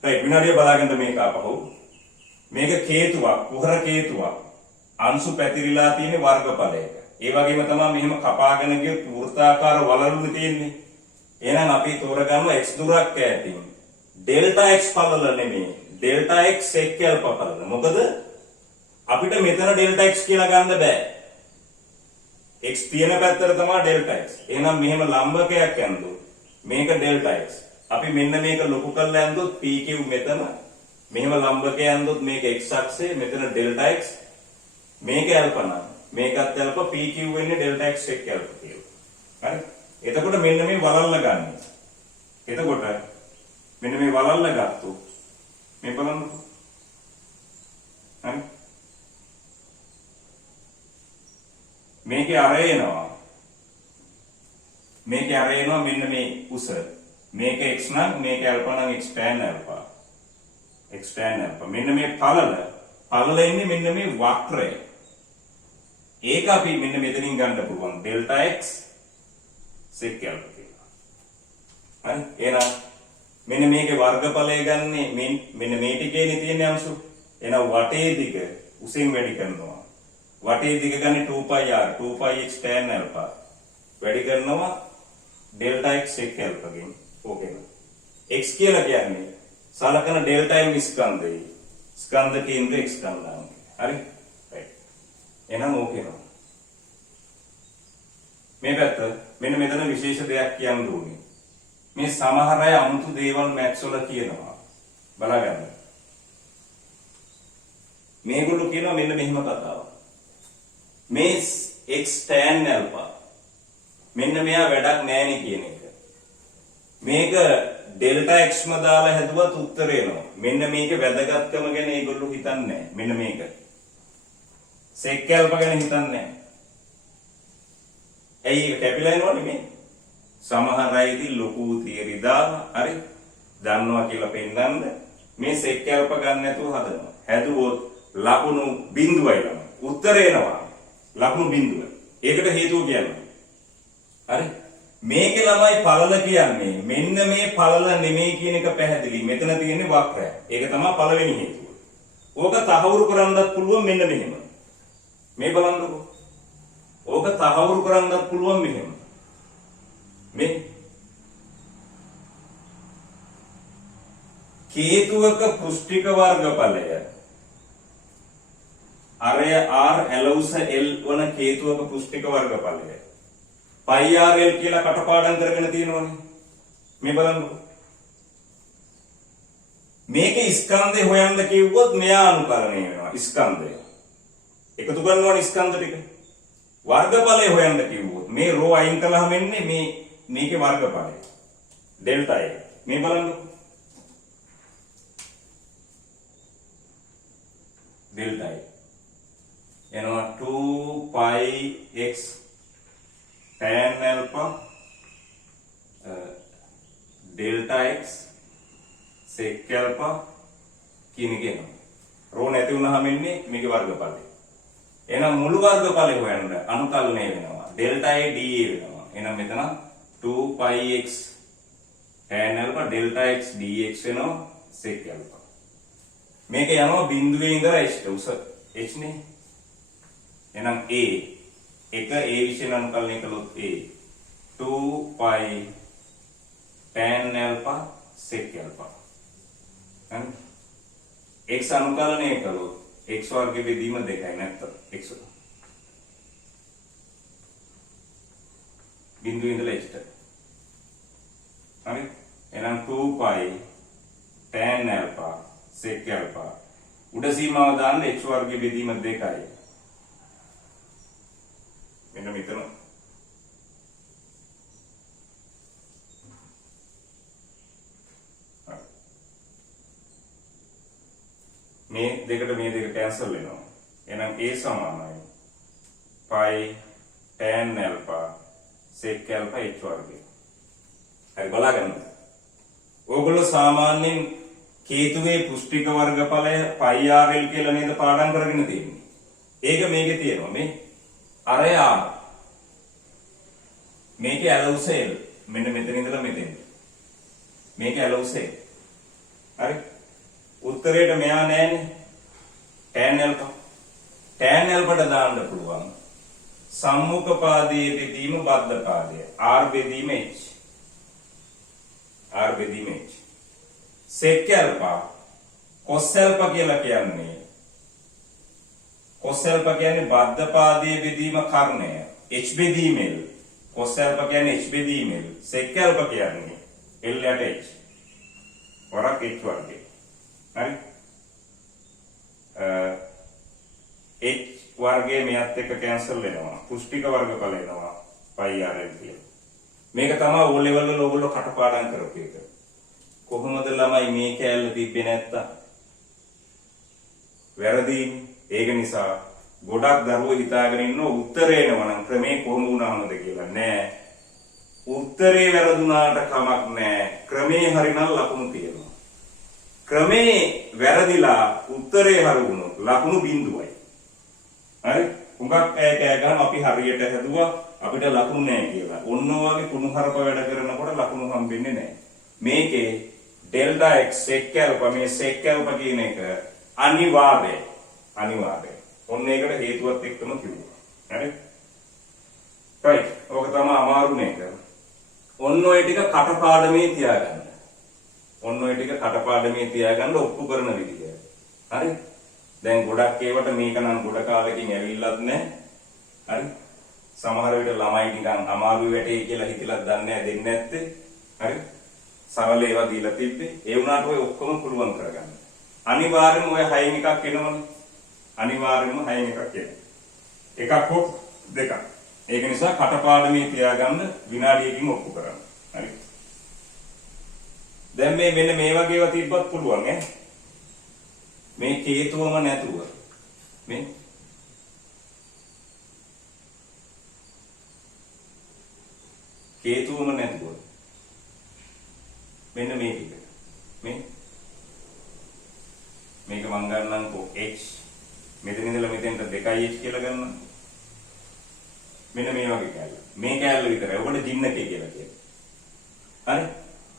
right. විනාඩිය බලාගන්න මේක අපහු. මේක කේතුවක්, කුහර කේතුවක්. අංශු පැතිරිලා තියෙන වර්ගඵලයක. ඒ වගේම තමයි මෙහෙම කපාගෙන ගියොත් වෘත්තාකාර වලලුද තියෙන්නේ. එහෙනම් අපි තෝරගන්නවා x දුරක් ඈතින්. ඩෙල්ටා x පළල නෙමෙයි. Delta x sec alpha පළල. මොකද අපිට මෙතන ඩෙල්ටා x කියලා ගන්න බෑ. x තියෙන පැත්තට තමයි ඩෙල්ටා x. එහෙනම් මෙහෙම ලම්බකයක් ඇඳුවොත් මේක ඩෙල්ටා x. අපි මෙන්න මේක ලොකු කරලා ඇඳුවොත් pq මෙතන. මෙහෙම ලම්බකයක් ඇඳුවොත් මේක x අක්ෂය මෙතන ඩෙල්ටා x. මේක alpha නම් මේකත් alpha pq වෙන්නේ delta x sec alpha කියලා. හරි? එතකොට මෙන්න මේ වලල්ල ගන්න. එතකොට මෙන්න මේ වලල්ල ගත්තොත් මේ බලන්නකො. හරි? මේකේ අර එනවා මේක අරේනවා මෙන්න මේ උස. මේක x නම් මේක alpha නම් x tan alpha. x tan alpha. මෙන්න මේ පළල ඉන්නේ මෙන්න මේ වක්‍රය. ඒක අපි මෙන්න මෙතනින් ගන්න පුළුවන් delta x sec alpha කියලා. හරි? එහෙනම් මෙන්න මේකේ වර්ගඵලය ගන්නේ මෙන්න මේ ටිකේනේ තියෙන අංශු. එහෙනම් වටේ දිග උසින් වැඩි කරනවා. වටේ දිග ගන්නේ 2πr 2πx tan alpha. වැඩි කරනවා delta x sec alpha ගෙන්. ඕකේ. x කියලා කියන්නේ සලකන delta m ස්කන්ධය. ස්කන්ධ කේන්ද්‍ර x ස්කන්ධාංගය. හරි? right. එහෙනම් ඕකේ නෝ. මේ පැත්ත මෙන්න මෙතන විශේෂ දෙයක් කියන්න ඕනේ. මේ සමහර අය අමුතු දේවල් මැත්ස් වල කියනවා. බලාගන්න. මේගොල්ලෝ කියනවා මෙන්න මෙහෙම කතාවක්. මේ x tan alpha මෙන්න මෙයා වැඩක් නෑනේ කියන එක. මේක delta x ම දාලා හැදුවත් උත්තර එනවා. මෙන්න මේක වැදගත්කම ගැන ඒගොල්ලෝ හිතන්නේ නෑ. මෙන්න මේක. sec alpha ගැන හිතන්නේ නෑ. ඇයි ඒක කැපිලා යනවනේ මේ? සමහර අය ඉතින් ලොකු තියරි දාලා හරි දන්නවා කියලා පෙන්නන්න මේ sec alpha ගන්න නැතුව හදනවා. හැදුවොත් ලකුණු බිඳුවයි ළම. උත්තර එනවා. ලකුණු බිඳුව. ඒකට හේතුව කියන්නේ. හරි? මේකේ ළමයි පළල කියන්නේ මෙන්න මේ පළල නෙමෙයි කියන එක පැහැදිලි. මෙතන තියෙන්නේ වක්‍රය. ඒක තමයි පළවෙනි හේතුව. ඕක තහවුරු කරන්නත් පුළුවන් මෙන්න මෙහෙම. මේ බලන්නකෝ. ඕක තහවුරු කරන්නත් පුළුවන් මෙහෙම. මේ කේතුවක පෘෂ්ඨික වර්ගඵලය අරය r ඇලවුස l වන කේතුවක පෘෂ්ඨික වර්ගඵලය πr l කියලා කටපාඩම් කරගෙන තියෙනවනේ. මේ බලන්නකෝ. මේකේ ස්කන්ධය හොයන්න කිව්වොත් මෙයා අනුකරණය වෙනවා. ස්කන්ධය එකතු කරනවනේ ස්කන්ධ ටික. වර්ගඵලය හොයන්න කිව්වොත් මේ රෝ අයින් කළාම එන්නේ මේකේ වර්ගඵලය ඩෙල්ටා a. මේ බලන්නකෝ. ඩෙල්ටා a එනවා 2πx tan alpha delta x sec alpha කියන එක එනවා. රෝ නැති වුණාම එන්නේ මේකේ වර්ගඵලය. එහෙනම් මුළු වර්ගඵලය හොයන්න අනුකලනය වෙනවා. delta a dA වෙනවා. එහෙනම් මෙතන 2πx tan alpha delta x dx වෙනවා sec alpha. මේක යනවා බිඳුවේ ඉඳලා h උස h නේ. එහෙනම් a එක a විශේෂ අනුකලනය කළොත් a 2π tan alpha sec alpha. හරි? x අනුකලනය කළොත් x වර්ගයේ බෙදීම 2යි නැත්නම් x බිඳුවේ ඉඳලා h ට. හරි? එහෙනම් 2π tan alpha sec alpha උඩ සීමාව දාන්න x වර්ගයේ බෙදීම 2යි. මෙන්න මෙතන මේ දෙකට මේ දෙක කැන්සල් වෙනවා. එහෙනම් a සමානයි π tan alpha sec alpha h වර්ගය. හරි බලගන්න. ඕගොල්ලෝ සාමාන්‍යයෙන් කේතුවේ පෘෂ්ඨික වර්ගඵලය πrl කියලා නේද පාඩම් කරගෙන තියෙන්නේ. ඒක මේකේ තියෙනවා මේ අරය r. මේකේ ඇලවුස l. මෙන්න මෙතන ඉඳලා මෙතෙන්. මේකේ ඇලවුස l. හරි? උත්තරේට මෙයා නෑනේ. tan alpha. tan alpha ට දාන්න පුළුවන්. සම්මුඛ පාදයේ බෙදීම බද්ධ පාදය. r බෙදීම h. r බෙදීම h. sec alpha cos alpha කියලා කියන්නේ cos alpha කියන්නේ බද්ධ පාදයේ බෙදීම කර්ණය. h බෙදීම l. cos alpha කියන්නේ h බෙදීම l. sec alpha කියන්නේ l යට h. වරක් h වර්ගය. හරි? h වර්ගයේ මෙයත් එක්ක කැන්සල් වෙනවා. පුෂ්ටික වර්ගඵල එනවා πrl කියලා. මේක තමයි O level වල ඕගොල්ලෝ කටපාඩම් කරපු එක. කොහොමද ළමයි මේ කැලල තිබ්බේ නැත්තම්? වැරදීනේ. ඒක නිසා ගොඩක් දරුවෝ හිතාගෙන ඉන්නෝ උත්තරේ එනවා නම් ක්‍රමේ කොහොම වුණාමද කියලා. නෑ. උත්තරේ වැරදුනාට කමක් නැහැ. ක්‍රමේ හරිනම් ලකුණු තියෙනවා. ක්‍රමේ වැරදිලා උත්තරේ හරි වුණොත් ලකුණු බිඳුවයි. හරි? උඟක් කෑ ගහන අපි හරියට හැදුවා අපිට ලකුණු නැහැ කියලා. ඔන්න ඔයගේ කුණුහරුප වැඩ කරනකොට ලකුණු හම්බෙන්නේ නැහැ. මේකේ ඩෙල්ටා x sec alpha මේ sec alpha කියන එක අනිවාර්යයි. අනිවාර්යයි. ඔන්න ඒකට හේතුවත් එක්කම කිව්වා. හරි? right. ඔක තමයි අමාරු මේක. ඔන්න ඔය ටික කටපාඩමේ තියාගන්න. ඔන්න ඔය ටික කටපාඩමේ තියාගන්න ඔප්පු කරන විදිය. හරි? දැන් ගොඩක් ඒවට මේක නම් ගොඩ කාලෙකින් ඇවිල්ලත් නැහැ. හරි? සමහර විට ළමයි නිකන් අමාරු වැටේ කියලා හිතලත් දන්නේ නැහැ දෙන්නේ නැත්තේ. හරි? සරල ඒවා දීලා තිබ්බේ. ඒ වුණාට ඔය ඔක්කොම පුළුවන් කරගන්න. අනිවාර්යෙන්ම ඔය 6න් එකක් එනවනේ. අනිවාර්යෙන්ම 6න් එකක් එනවා. එකක් හෝ දෙකක්. ඒක නිසා කටපාඩමේ තියාගන්න විනාඩියකින් ඔප්පු කරන්න. හරි. දැන් මේ මෙන්න මේ වගේ ඒවා තිබ්බත් පුළුවන් ඈ. මේ හේතුවම නැතුව මේ හේතුවම නැතුව මෙන්න මේ ටික මේක මම ගන්නම්කෝ h මෙතන ඉඳලා මෙතෙන්ට 2h කියලා ගන්නවා. මෙන්න මේ වගේ කැලල. මේ කැලල විතරයි. ඔකට ජින්නකේ කියලා කියනවා. හරි?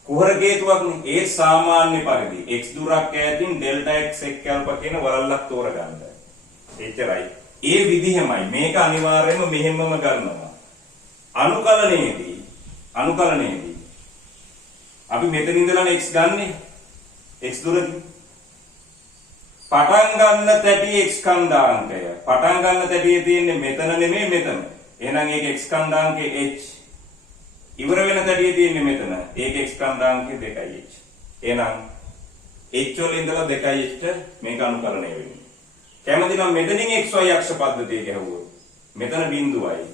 කුහර හේතුවක්නේ. ඒ සාමාන්‍ය පරිදි x දුරක් ඈතින් ඩෙල්ටා x sec alpha කියන වලල්ලක් තෝරගන්න. එච්චරයි. ඒ විදිහමයි. මේක අනිවාර්යයෙන්ම මෙහෙමම ගන්නවා. අනුකලනයේදී අපි මෙතන ඉඳලා x ගන්නෙ x දුරකින්. පටන් ගන්න තැටි x කන්දාංකය. පටන් ගන්න තැටියේ තියෙන්නේ මෙතන නෙමෙයි මෙතන. එහෙනම් ඒක x කන්දාංකේ h. ඉවර වෙන තැටියේ තියෙන්නේ මෙතන. ඒක x කන්දාංකේ 2h. එහෙනම් h වල ඉඳලා 2h මේක අනුකලනය වෙන්නේ. කැමති නම් මෙතනින් xy අක්ෂ පද්ධතිය ගැහුවොත් මෙතන බිඳුවයි.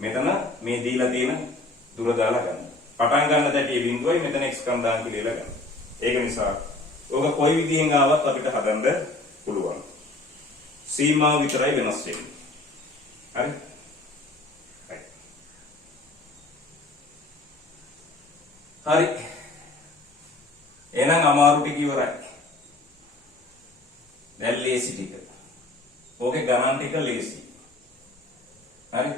මෙතන මේ දීලා තියෙන දුර දාලා ගන්න. පටන් ගන්න තැටියේ බිඳුවයි මෙතන x කන්දාංකේ ලියලා ගන්න. ඒක නිසා ඕක කොයි විදිහෙන් ආවත් අපිට හදන්න පුළුවන්. සීමාව විතරයි වෙනස් වෙන්නේ. හරි? හරි. එහෙනම් අමාරු ටික ඉවරයි. දැන් ලේසි ටික. ඕකේ ගණන් ටික ලේසි. හරි?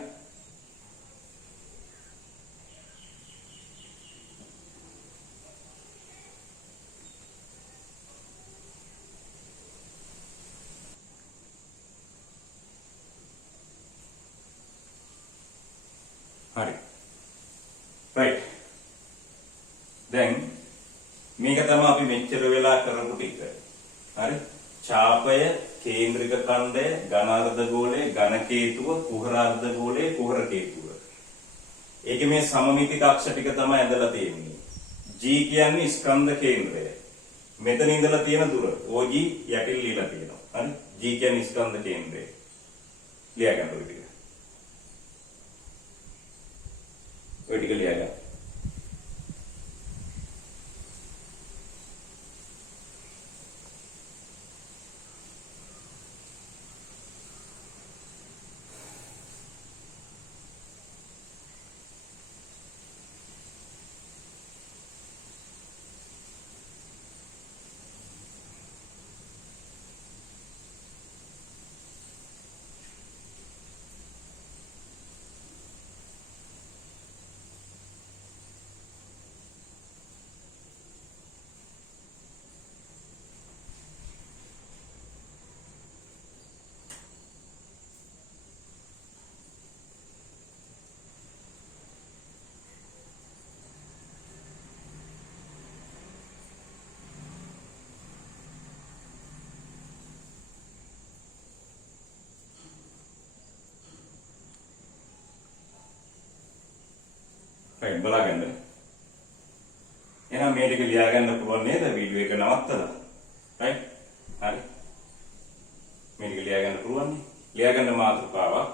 හරි. right. දැන් මේක තමයි අපි මෙච්චර වෙලා කරපු ටික. හරි? ඡාපය, කේන්ද්‍රික ඛණ්ඩය, ඝනාර්ධ ගෝලය, ඝන කේතුව, කුහරාර්ධ ගෝලය, කුහර කේතුව. ඒකේ මේ සමමිතික අක්ෂ ටික තමයි ඇදලා තියෙන්නේ. G කියන්නේ ස්කන්ධ කේන්ද්‍රය. මෙතන ඉඳලා තියෙන දුර OG යටින් ලියලා තියෙනවා. හරි? G කියන්නේ ස්කන්ධ කේන්ද්‍රය. ලියා ගන්න ඕනේ. ඔය ටික ලියා ගන්න. right බලගන්න. එහෙනම් මේ ටික ලියා ගන්න පුළුවන් නේද වීඩියෝ එක නවත්තලා? right? හරි. මේ ටික ලියා ගන්න පුළුවන් නේ. ලියා ගන්න මාතෘකාවක්.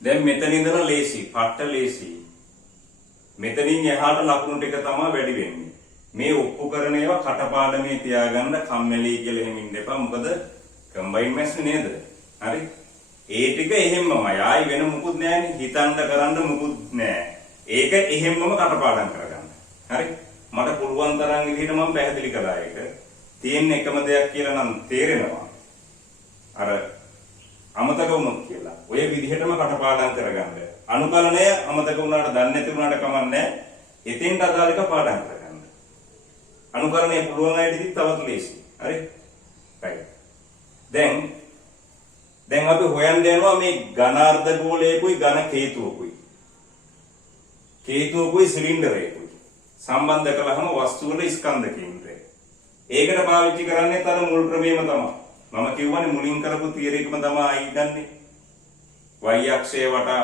දැන් මෙතන ඉඳලා ලේසි, පට්ට ලේසි. මෙතනින් එහාට ලකුණු ටික තමයි වැඩි වෙන්නේ. මේ ඔප්පු කරන ඒවා කටපාඩමේ තියාගන්න කම්මැලි කියලා එහෙම ඉන්න එපා. මොකද කම්බයින් මැස් නේද? හරි? ඒ ටික එහෙම්මමයි. ආයි වෙන මුකුත් නැහැනේ. හිතන්න කරන්න මුකුත් නැහැ. ඒක එහෙම්මම කටපාඩම් කරගන්න. හරි? මට පුළුවන් තරම් විදිහට මම පැහැදිලි කළා ඒක. තියෙන එකම දෙයක් කියලා නම් තේරෙනවා. අර අමතක වුණොත් කියලා. ඔය විදිහටම කටපාඩම් කරගන්න. අනුකලනය අමතක වුණාට දන්නේ නැති වුණාට කමන්නේ. එතෙන්ට අදාළ එක පාඩම් කරගන්න. අනුකරණය පුළුවන් අයිතිත් තවත් ලේසි. හරි? right. දැන් අපි හොයන්න යනවා මේ ඝනාර්ධ ගෝලයකුයි ඝන කේතුවකුයි. කේතුවකුයි සිලින්ඩරයකුයි. සම්බන්ධ කළාම වස්තු වල ස්කන්ධ කේන්ද්‍රය. ඒකට පාවිච්චි කරන්නේ තර මුල් ක්‍රමයේම තමයි. මම කියවනේ මුලින් කරපු තියරි එකම තමයි ගන්නෙ. y අක්ෂය වටා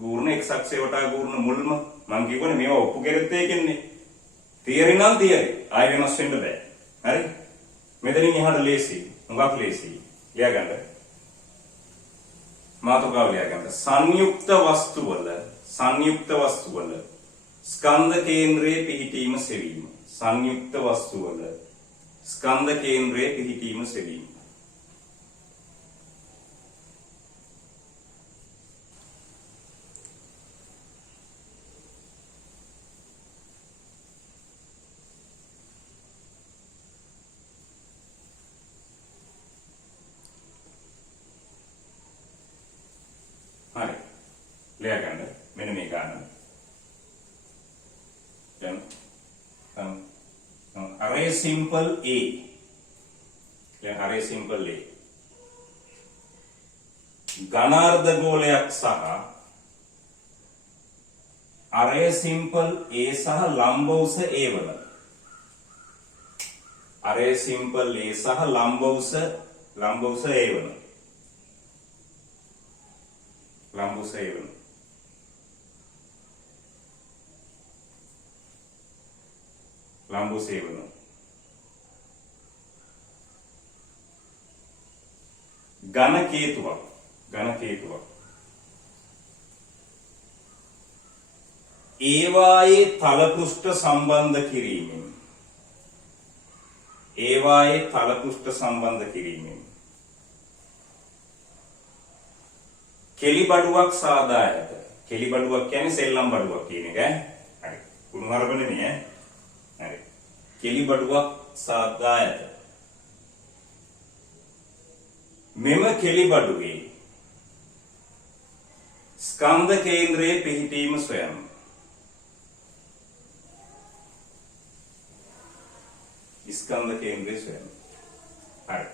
ගූර්ණ x අක්ෂය වටා ගූර්ණ මුල්ම මම කියවනේ මේවා ඔප්පු කෙරෙත් ඒකන්නේ. තියරි නම් තියරි. ආයෙ වෙනස් වෙන්න බෑ. හරි? මෙතනින් එහාට ලේසි. හුඟක් ලේසි. ලියා ගන්න. මාතෘකාව ලියා ගන්න. සංයුක්ත වස්තු වල ස්කන්ධ කේන්ද්‍රයේ පිහිටීම සෙවීම. සංයුක්ත වස්තු වල ස්කන්ධ කේන්ද්‍රයේ පිහිටීම සෙවීම. හරි. ලියා ගන්න. මෙන්න මේ ගන්න. දැන් array simple A. දැන් array simple A. ඝනාර්ධ ගෝලයක් සහ array simple A සහ ලම්බවුස A වල. array simple A සහ ලම්බවුස A වල. ලම්බවුස A වල. ලම්බු සේවන ඝන කේතුවක් ඒවායේ තල පෘෂ්ඨ සම්බන්ධ කිරීමෙන් කෙලි බඩුවක් සාදා ඇත. කෙලි බඩුවක් කියන්නේ සෙල්ලම් බඩුවක් කියන එක ඈ. හරි. කුණු හරපනේ නේ ඈ. හරි. කෙලි බඩුවක් සාදා ඇත. මෙම කෙලි බඩුවේ ස්කන්ධ කේන්ද්‍රයේ පිහිටීම සොයන්න. ස්කන්ධ කේන්ද්‍රය සොයන්න. හරි.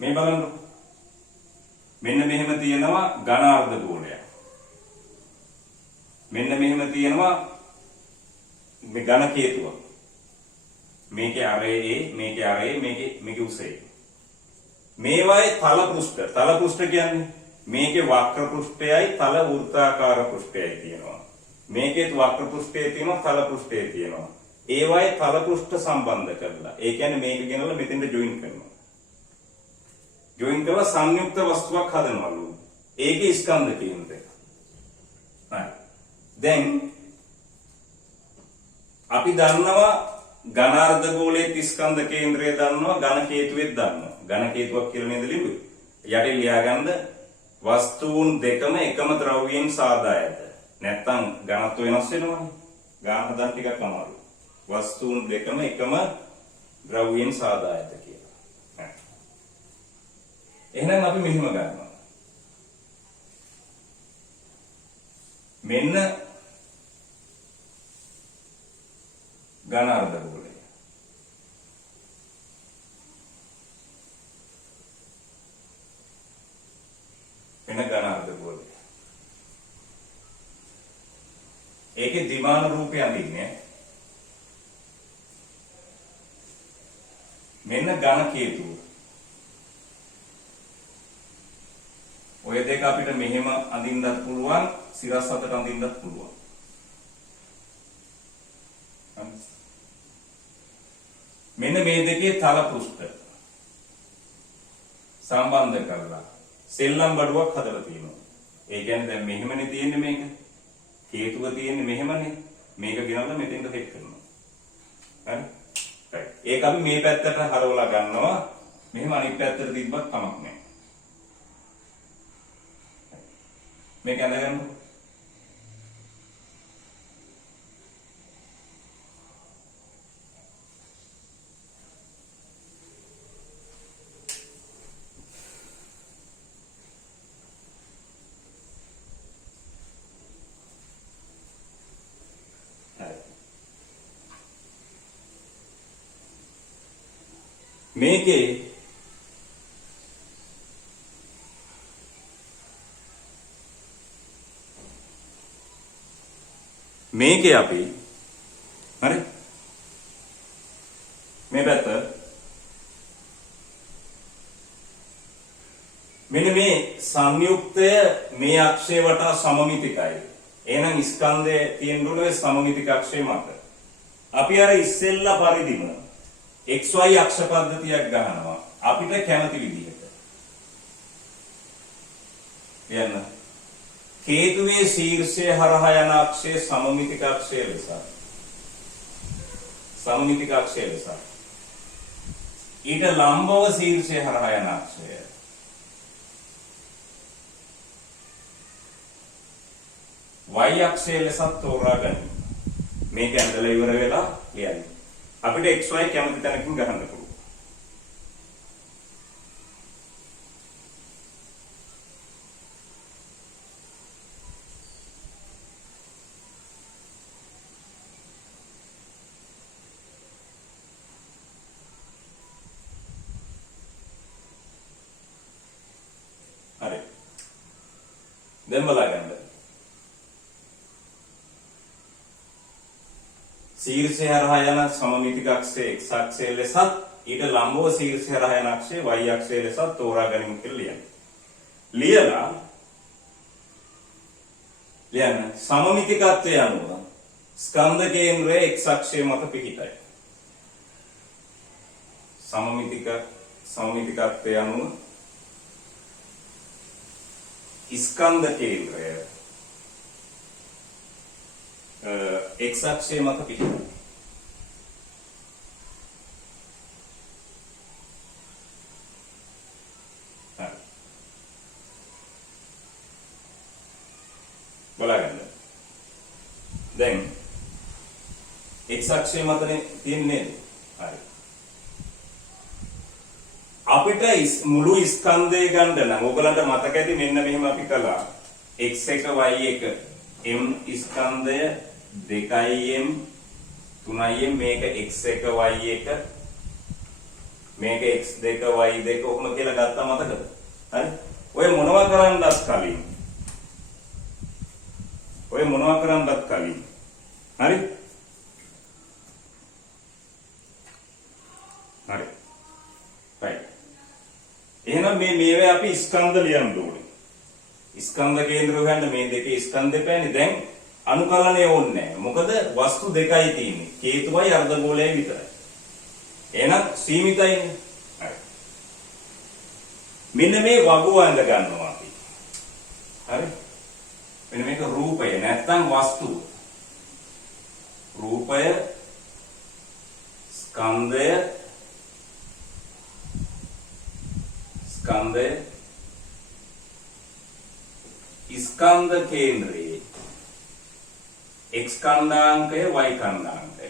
මේ බලන්න. මෙන්න මෙහෙම තියෙනවා ඝනාර්ධ ගෝලයක්. මෙන්න මෙහෙම තියෙනවා මේ ඝන කේතුවක්. මේකේ array A, මේකේ array, මේකේ උස A. මේවායේ තල පෘෂ්ඨ කියන්නේ මේකේ වක්‍ර පෘෂ්ඨයයි තල වෘත්තාකාර පෘෂ්ඨයයි තියෙනවා. මේකේත් වක්‍ර පෘෂ්ඨය තියෙනවා තල පෘෂ්ඨය තියෙනවා. ඒවායේ තල පෘෂ්ඨ සම්බන්ධ කරලා. ඒ කියන්නේ මේක ගෙනල්ලා මෙතෙන්ට ජොයින් කරනවා. ජොයින් කරලා සංයුක්ත වස්තුවක් හදනවලු. ඒකේ ස්කන්ධ කේන්ද්‍රය. හරි. දැන් අපි දන්නවා ඝනාර්ධ ගෝලයේ ස්කන්ධ කේන්ද්‍රය දන්නවා ඝන කේතුවෙත් දන්නවා. ඝන කේතුවක් කියලා නේද ලිව්වේ? යටින් ලියාගන්න වස්තුන් දෙකම එකම ද්‍රව්‍යයෙන් සාදා ඇත. නැත්තම් ඝනත්ව වෙනස් වෙනවනේ. ගාන හදන්න ටිකක් අමාරුයි. වස්තුන් දෙකම එකම ද්‍රව්‍යයෙන් සාදා ඇත කියලා. එහෙනම් අපි මෙහිම ගන්නවා. මෙන්න ඝනාර්ධ ගෝලය. මෙන්න ඝනාර්ධ ගෝලය. ඒකේ ද්විමාන රූපය අඳින්නේ. මෙන්න ඝන කේතුව. ඔය දෙක අපිට මෙහෙම අඳින්නත් පුළුවන්, සිරස් අතට අඳින්නත් පුළුවන්. මෙන්න මේ දෙකේ තල පෘෂ්ඨ සම්බන්ධ කරලා සෙල්ලම් බඩුවක් හදලා තියෙනවා. ඒ කියන්නේ දැන් මෙහෙමනේ තියෙන්නේ මේක. හේතුව තියෙන්නේ මෙහෙමනේ. මේක ගෙනල්ලා මෙතෙන්ට සෙට් කරනවා. හරි? right. ඒක අපි මේ පැත්තට හරවලා ගන්නවා. මෙහෙම අනිත් පැත්තට තිබ්බත් කමක් නැහැ. මේක ඇඳගන්න. මේකේ අපි හරි මේ පැත්ත මෙන්න මේ සංයුක්තය මේ අක්ෂය වටා සමමිතිකයි. එහෙනම් ස්කන්ධයේ තියෙන දුරේ සමමිතික අක්ෂය මත අපි අර ඉස්සෙල්ලා පරිදිම XY අක්ෂ පද්ධතියක් ගන්නවා අපිට කැමති විදිහට. යන්න කේතුවේ ශීර්ෂය හරහා යන අක්ෂය සමමිතික අක්ෂය ලෙස. සමමිතික අක්ෂය ලෙස. ඊට ලම්බව ශීර්ෂය හරහා යන අක්ෂය. Y අක්ෂය ලෙස තෝරා ගන්න. මේක ඇඳලා ඉවර වෙලා ලියන්න. අපිට XY කැමති තැනකින් ගහන්න පුළුවන්. හරි. දැන් බලන්න. ශීර්ෂය හරහා යන සමමිතික අක්ෂය x අක්ෂය ලෙසත් ඊට ලම්බව ශීර්ෂය හරහා යන අක්ෂය y අක්ෂය ලෙසත් තෝරා ගැනීම කියලා ලියන්න. ලියන්න සමමිතිකත්වය අනුව ස්කන්ධ කේන්ද්‍රය x අක්ෂය මත පිහිටයි. සමමිතිකත්වය අනුව ස්කන්ධ කේන්ද්‍රය x අක්ෂය මත පිහිටයි. බලන්න. දැන් x අක්ෂය මතනේ තියන්නේ. හරි. අපිට මුළු ස්කන්ධය ගන්න නම් ඔයගලන්ට මතක ඇති මෙන්න මෙහෙම අපි කළා. x1 y1 m ස්කන්ධය 2m 3m මේක x1 y1 මේක x2 y2 කොහොම කියලා ගත්තා මතකද? හරි. ඔය මොනවා කරන්නත් කලින් හරි right. එහෙනම් මේවේ අපි ස්කන්ධ ලියන්න ඕනේ. ස්කන්ධ කේන්ද්‍ර හොයන්න මේ දෙකේ ස්කන්ධ දෙපැනේ. දැන් අනුකලනය ඕනේ නැහැ. මොකද වස්තු දෙකයි තියෙන්නේ. හේතුවයි අර්ධගෝලයයි විතරයි. එහෙනම් සීමිතයිනේ. හරි. මෙන්න මේ වගුව අඳ ගන්නවා අපි. හරි. මෙන්න මේක රූපය නැත්නම් වස්තුව. රූපය ස්කන්ධය ස්කන්ධ කේන්ද්‍රයේ x ඛණ්ඩාංකය y ඛණ්ඩාංකය.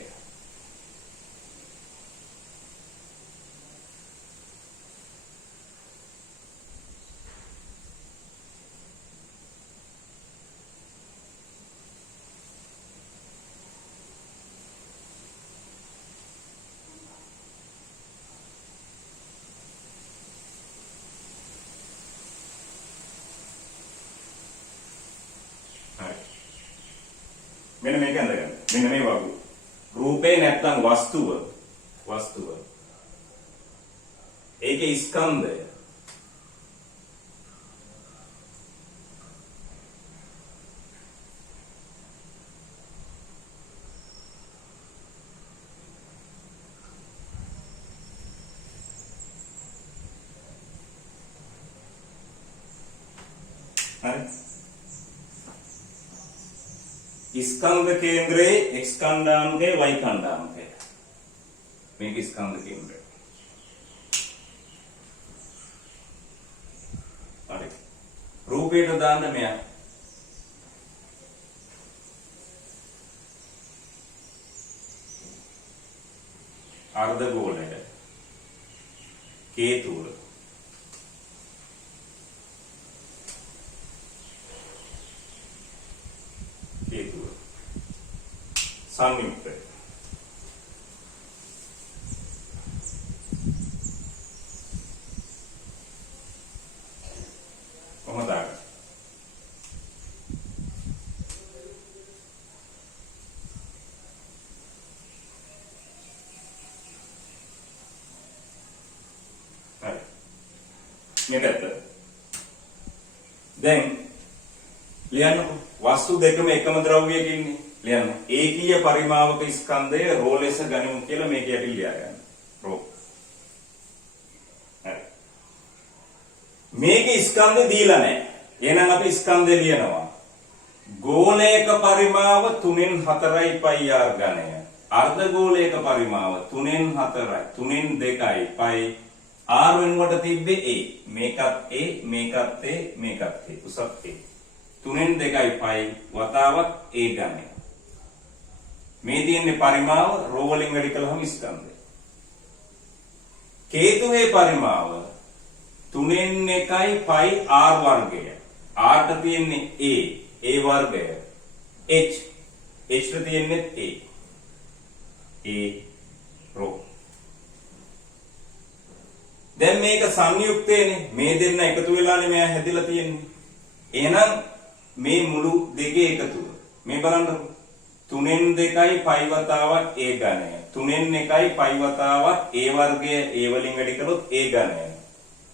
මෙන්න මේක අඳගන්න. මෙන්න මේ වගේ. රූපේ නැත්තම් වස්තුව. ඒකේ ස්කන්ධය. හරි. ස්කන්ධ කේන්ද්‍රයේ x ඛණ්ඩාංකය y ඛණ්ඩාංකය. මේක ස්කන්ධ කේන්ද්‍රය. හරි. රූපයට දාන්න මෙයා අර්ධගෝලය කේතුව සංයුක්ත කොහොමද? මේ පැත්ත. දැන් ලියන්නකො. වස්තු දෙකම එකම ද්‍රව්‍යයක ඉන්නේ. ලියන්න. ඒකීය පරිමාවක ස්කන්ධය රෝ ලෙස ගනිමු කියලා මේක යටින් ලියා ගන්න. රෝ. හරි. මේකේ ස්කන්ධය දීලා නැහැ. එහෙනම් අපි ස්කන්ධය ලියනවා. ගෝලයක පරිමාව 3න් 4යි πr ඝනය. අර්ධගෝලයක පරිමාව 3න් 4යි 3න් 2යි π r වෙනුවට තිබ්බේ a. මේකත් a මේකත් a මේකත් a උසත් a. 3න් 2යි π වතාවක් a ඝනය. මේ තියෙන්නේ පරිමාව රෝ වලින් වැඩි කළාම ස්කන්ධය. කේතුවේ පරිමාව 3න් 1යි π r වර්ගය. r ට තියෙන්නේ a වර්ගය. h ට තියෙන්නේ a රෝ. දැන් මේක සංයුක්තේනේ. මේ දෙන්න එකතු වෙලානේ මෙයා හැදිලා තියෙන්නේ. එහෙනම් මේ මුළු දෙකේ එකතුව. මේ බලන්න. 3න් 2යි π වතාවක් a ඝනය. 3න් 1යි π වතාවක් a වර්ගය a වලින් වැඩි කළොත් a ඝනය.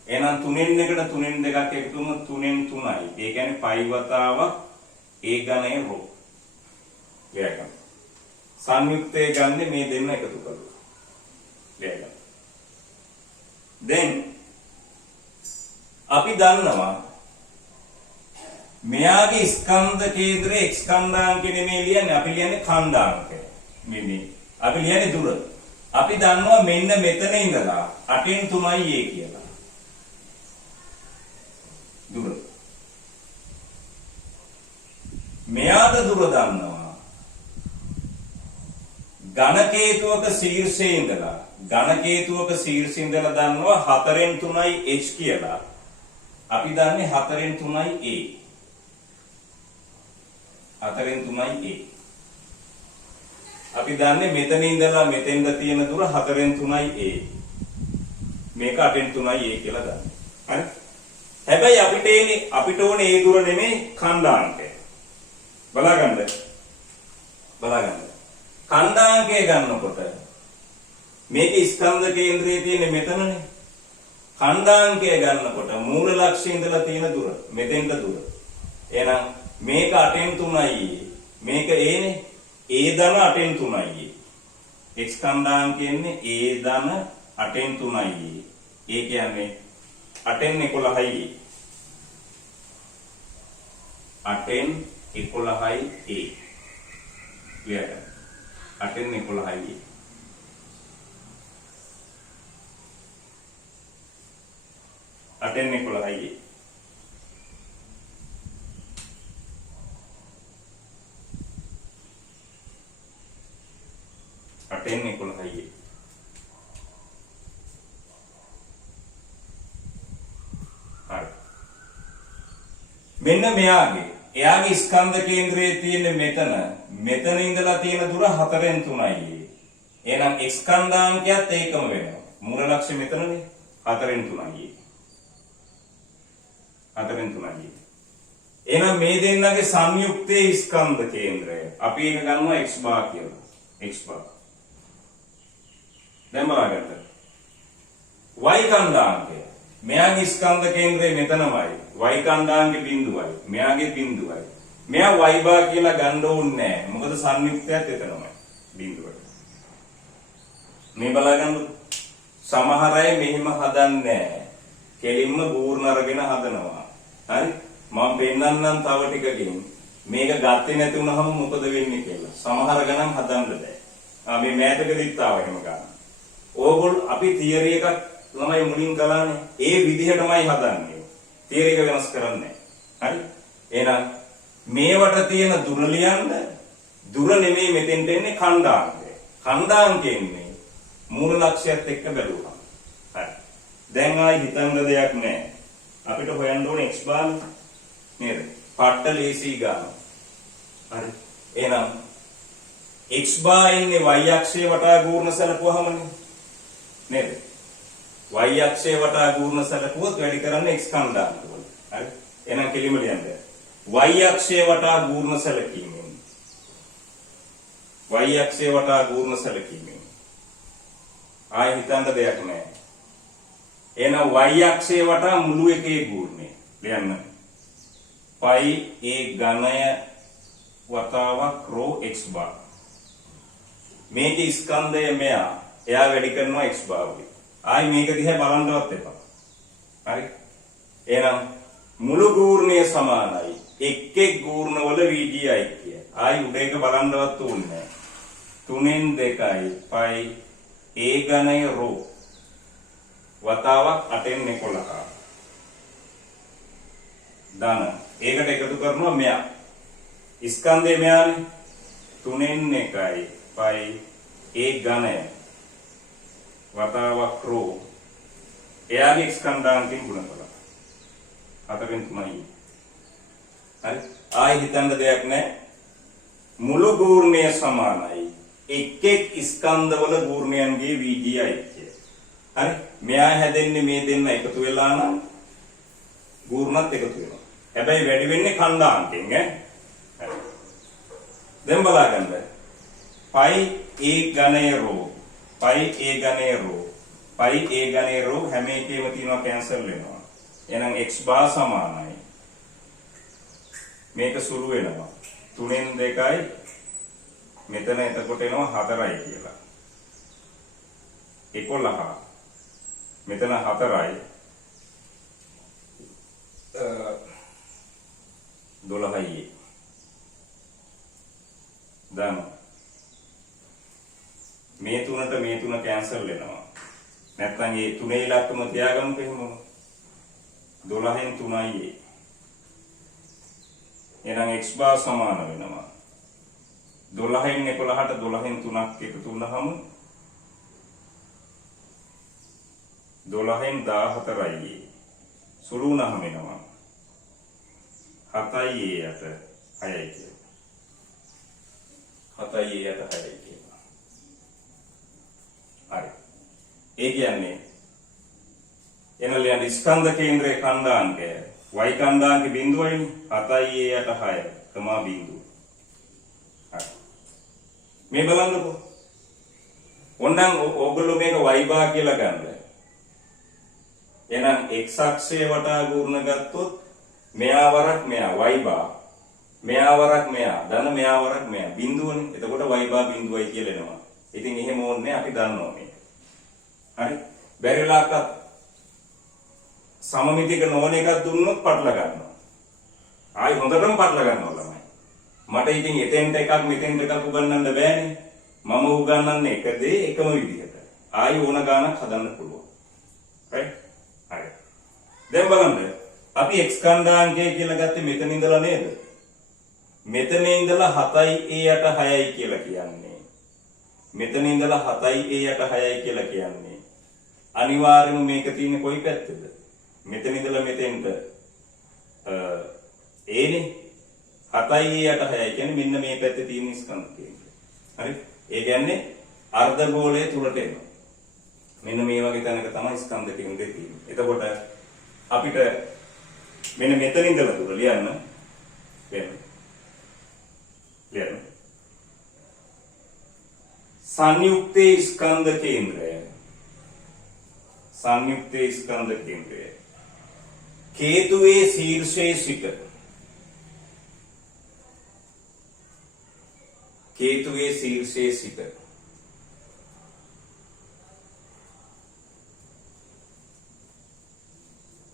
එහෙනම් 3න් 1ට 3න් 2ක් එකතු වුණොත් 3න් 3යි. ඒ කියන්නේ π වතාවක් a ඝනය රෝ. ලියගන්න. සංයුක්තයේ ගන්න මේ දෙන්න එකතු කරලා. ලියගන්න. දැන් අපි දන්නවා මෙයාගේ ස්කන්ධ කේන්ද්‍රයේ x ඛණ්ඩාංකෙ නෙමෙයි ලියන්නේ අපි ලියන්නේ ඛණ්ඩාංකය. මේ අපි ලියන්නේ දුර. අපි දන්නවා මෙන්න මෙතන ඉඳලා 8න් 3යි a කියලා. දුර. මෙයාද දුර දන්නවා. ඝන කේතුවක ශීර්ෂයේ ඉඳලා දන්නවා 4න් 3යි h කියලා. අපි දන්නේ 4න් 3යි a. 4න් 3යි a. අපි දන්නේ මෙතන ඉඳලා මෙතෙන්ද තියෙන දුර 4න් 3යි a. මේක 8න් 3යි a කියලා ගන්න. හරි? හැබැයි අපිට ඕනේ ඒ දුර නෙමෙයි ඛණ්ඩාංකය. බලාගන්න. ඛණ්ඩාංකය ගන්නකොට මේකේ ස්කන්ධ කේන්ද්‍රයේ තියෙන්නේ මෙතනනේ. ඛණ්ඩාංකය ගන්නකොට මූල ලක්ෂ්‍යයේ ඉඳලා තියෙන දුර මෙතෙන්ට දුර. එහෙනම් මේක 8න් 3යි. මේක a නේ. a ධන 8න් 3යි. x ඛණ්ඩාංකයන්නේ a ධන 8න් 3යි. ඒ කියන්නේ 8න් 11යි. 8න් 11යි a. ක්ලියර්? 8න් 11යි. 8න් 11යි. මෙන්න එයාගේ ස්කන්ධ කේන්ද්‍රයේ තියෙන මෙතන ඉඳලා තියෙන දුර 4න් 3යි. එහෙනම් x ඛණ්ඩාංකයත් ඒකම වෙනවා. මූල ලක්ෂ්‍ය මෙතනනේ 4න් 3යි. 4න් 3යි. එහෙනම් මේ දෙන්නගේ සංයුක්තයේ ස්කන්ධ කේන්ද්‍රය අපි ඒක ගන්නවා x බාර් කියලා. x bar. දැන් බලන්න. y ඛණ්ඩාංකය. මෙයාගේ ස්කන්ධ කේන්ද්‍රය මෙතනමයි. y ඛණ්ඩාංගේ බිඳුවයි. මෙයාගේ බිඳුවයි. මෙයා y බාර් කියලා ගන්න ඕනේ නැහැ. මොකද සංයුක්තයත් එතනමයි. බිඳුවට. මේ බලගන්න. සමහර අය මෙහෙම හදන්නේ නැහැ. කෙලින්ම බූර්ණ අරගෙන හදනවා. හරි? මම පෙන්නන්නම් තව ටිකකින්. මේක ගත්තේ නැති වුනහම මොකද වෙන්නේ කියලා. සමහර ගණන් හදන්න බෑ. මේ මෑතකදීත් ආව එහෙම ගන්න. ඕගොල්ලෝ අපි තියරි එකක් ළමයි මුලින් කළානේ. ඒ විදිහටමයි හදන්නේ. තියරි එක වෙනස් කරන්නේ නැහැ. හරි? එහෙනම් මේවට තියෙන දුර ලියන්න. දුර නෙමෙයි මෙතෙන්ට එන්නේ ඛණ්ඩාංකය. ඛණ්ඩාංකයෙන් මේ මූල ලක්ෂයත් එක්ක බැලුවා. හරි. දැන් ආයි හිතන්න දෙයක් නැහැ. අපිට හොයන්න ඕනේ x බාර නේද? පට්ට ලේසි ගන්න. හරි. එහෙනම් x බාර ඉන්නේ y අක්ෂය වටා ගූර්ණ සැලකුවාමනේ. නේද? y අක්ෂය වටා ගූර්ණ සැලකුවොත් වැඩි කරන්නේ x කන්දාන්ත වල. හරි. එහෙනම් කෙලිම ලියන්න. y අක්ෂය වටා ගූර්ණ සැලකීමෙන් y අක්ෂය වටා ගූර්ණ සැලකීමෙන් ආයි හිතන්න දෙයක් නැහැ. එහෙනම් y අක්ෂය වටා මුළු එකේ ගූර්ණය ලියන්න. π a ඝනය වතාවක් ρ x බාර්. මේක ස්කන්ධය මෙයා. එයා වැඩි කරනවා x බාර් වලින්. ආයි මේක දිහා බලන්නවත් එපා. හරි. එහෙනම් මුළු ගූර්ණය සමානයි. එක් ගූර්ණ වල VGI කිය. ආයි උඩ එක බලන්නවත් ඕනේ නැහැ. 3න් 2යි π a ඝනය ρ වතාවක් 8න් 11. දාන. ඒකට එකතු කරනවා මෙයා. ස්කන්ධය මෙයානේ. 3න් 1යි π a ඝනය වතාවක් ρ. එයාගේ ස්කන්ධාන්තයෙන් ගුණ කළා. 4න් 3යි. හරි. ආයි හිතන්න දෙයක් නැහැ. මුළු ගූර්ණය සමානයි. එක් ස්කන්ධවල ගූර්ණයන්ගේ VGI කිය. හරි. මෙයා හැදෙන්නේ මේ දෙන්න එකතු වෙලා නම් ගූර්ණත් එකතු වෙනවා. හැබැයි වැඩි වෙන්නේ ඛණ්ඩාංකෙන් ඈ. හරි. දැන් බලගන්න. π a ඝනය ρ π a ඝනය ρ π a ඝනය ρ හැම එකෙම තියෙනවා කැන්සල් වෙනවා. එහෙනම් x බාර් සමානයි. මේක සුළු වෙනවා. 3න් 2යි මෙතන එතකොට එනවා 4යි කියලා. 11. මෙතන 4යි. 12යි. දැන් මේ තුනට මේ තුන කැන්සල් වෙනවා. නැත්නම් මේ තුනේ ඉලක්කම තියාගමුකෝ එහෙම. 12න් 3යි. එහෙනම් x බාර් සමාන වෙනවා 12න් 11ට 12න් 3ක් එකතු වුණාම 12න් 14යි. සුළු වුණාම එනවා 7යි 8 6යි කියලා. 7යි 8 6යි කියලා. හරි. ඒ කියන්නේ එනලියන් ස්කන්ධ කේන්ද්‍රයේ ඛණ්ඩාංකය y කණ්ඩාංකේ බිඳුවයිනේ 7යි 8 6 තමා බිඳුව. හරි. මේ බලන්නකෝ. ඕනනම් ඕගොල්ලෝ මේක y බාර් කියලා ගන්න. එහෙනම් x අක්ෂය වටා ගූර්ණ ගත්තොත් මෙයා වරක් මෙයා y බාර්. මෙයා වරක් මෙයා ධන මෙයා වරක් මෙයා බිඳුවනේ. එතකොට y බාර් බිඳුවයි කියලා එනවා. ඉතින් එහෙම ඕනේ අපි දන්නවා මේක. හරි. බැරිලාක සමමිතික නොවන එකක් දුන්නොත් පටල ගන්නවා. ආයි හොඳටම පටල ගන්නවා ළමයි. මට ඉතින් එතෙන්ට එකක් මෙතෙන්ට එකක් උගන්වන්න බෑනේ. මම උගන්වන්නේ එක දේ එකම විදිහට. ආයි ඕන ගානක් හදන්න පුළුවන්. right? හරි. දැන් බලන්න. අපි x කණ්ඩාංකය කියලා ගත්තේ මෙතන ඉඳලා නේද? මෙතන ඉඳලා 7යි a 8 6යි කියලා කියන්නේ. මෙතන ඉඳලා 7යි a 8 6යි කියලා කියන්නේ. අනිවාර්යයෙන්ම මේක තියෙන්නේ කොයි පැත්තේද? මෙතන ඉඳලා මෙතෙන්ට a නේ 7යි 8 6යි කියන්නේ මෙන්න මේ පැත්තේ තියෙන ස්කන්ධ කේන්ද්‍රය. හරි? ඒ කියන්නේ අර්ධගෝලයේ තුලට එනවා. මෙන්න මේ වගේ තැනක තමයි ස්කන්ධ කේන්ද්‍රය තියෙන්නේ. එතකොට අපිට මෙන්න මෙතන ඉඳලා තුල ලියන්න සංයුක්තේ ස්කන්ධ කේන්ද්‍රය. සංයුක්තේ ස්කන්ධ කේන්ද්‍රය කේතුවේ ශීර්ෂයේ සිට කේතුවේ ශීර්ෂයේ සිට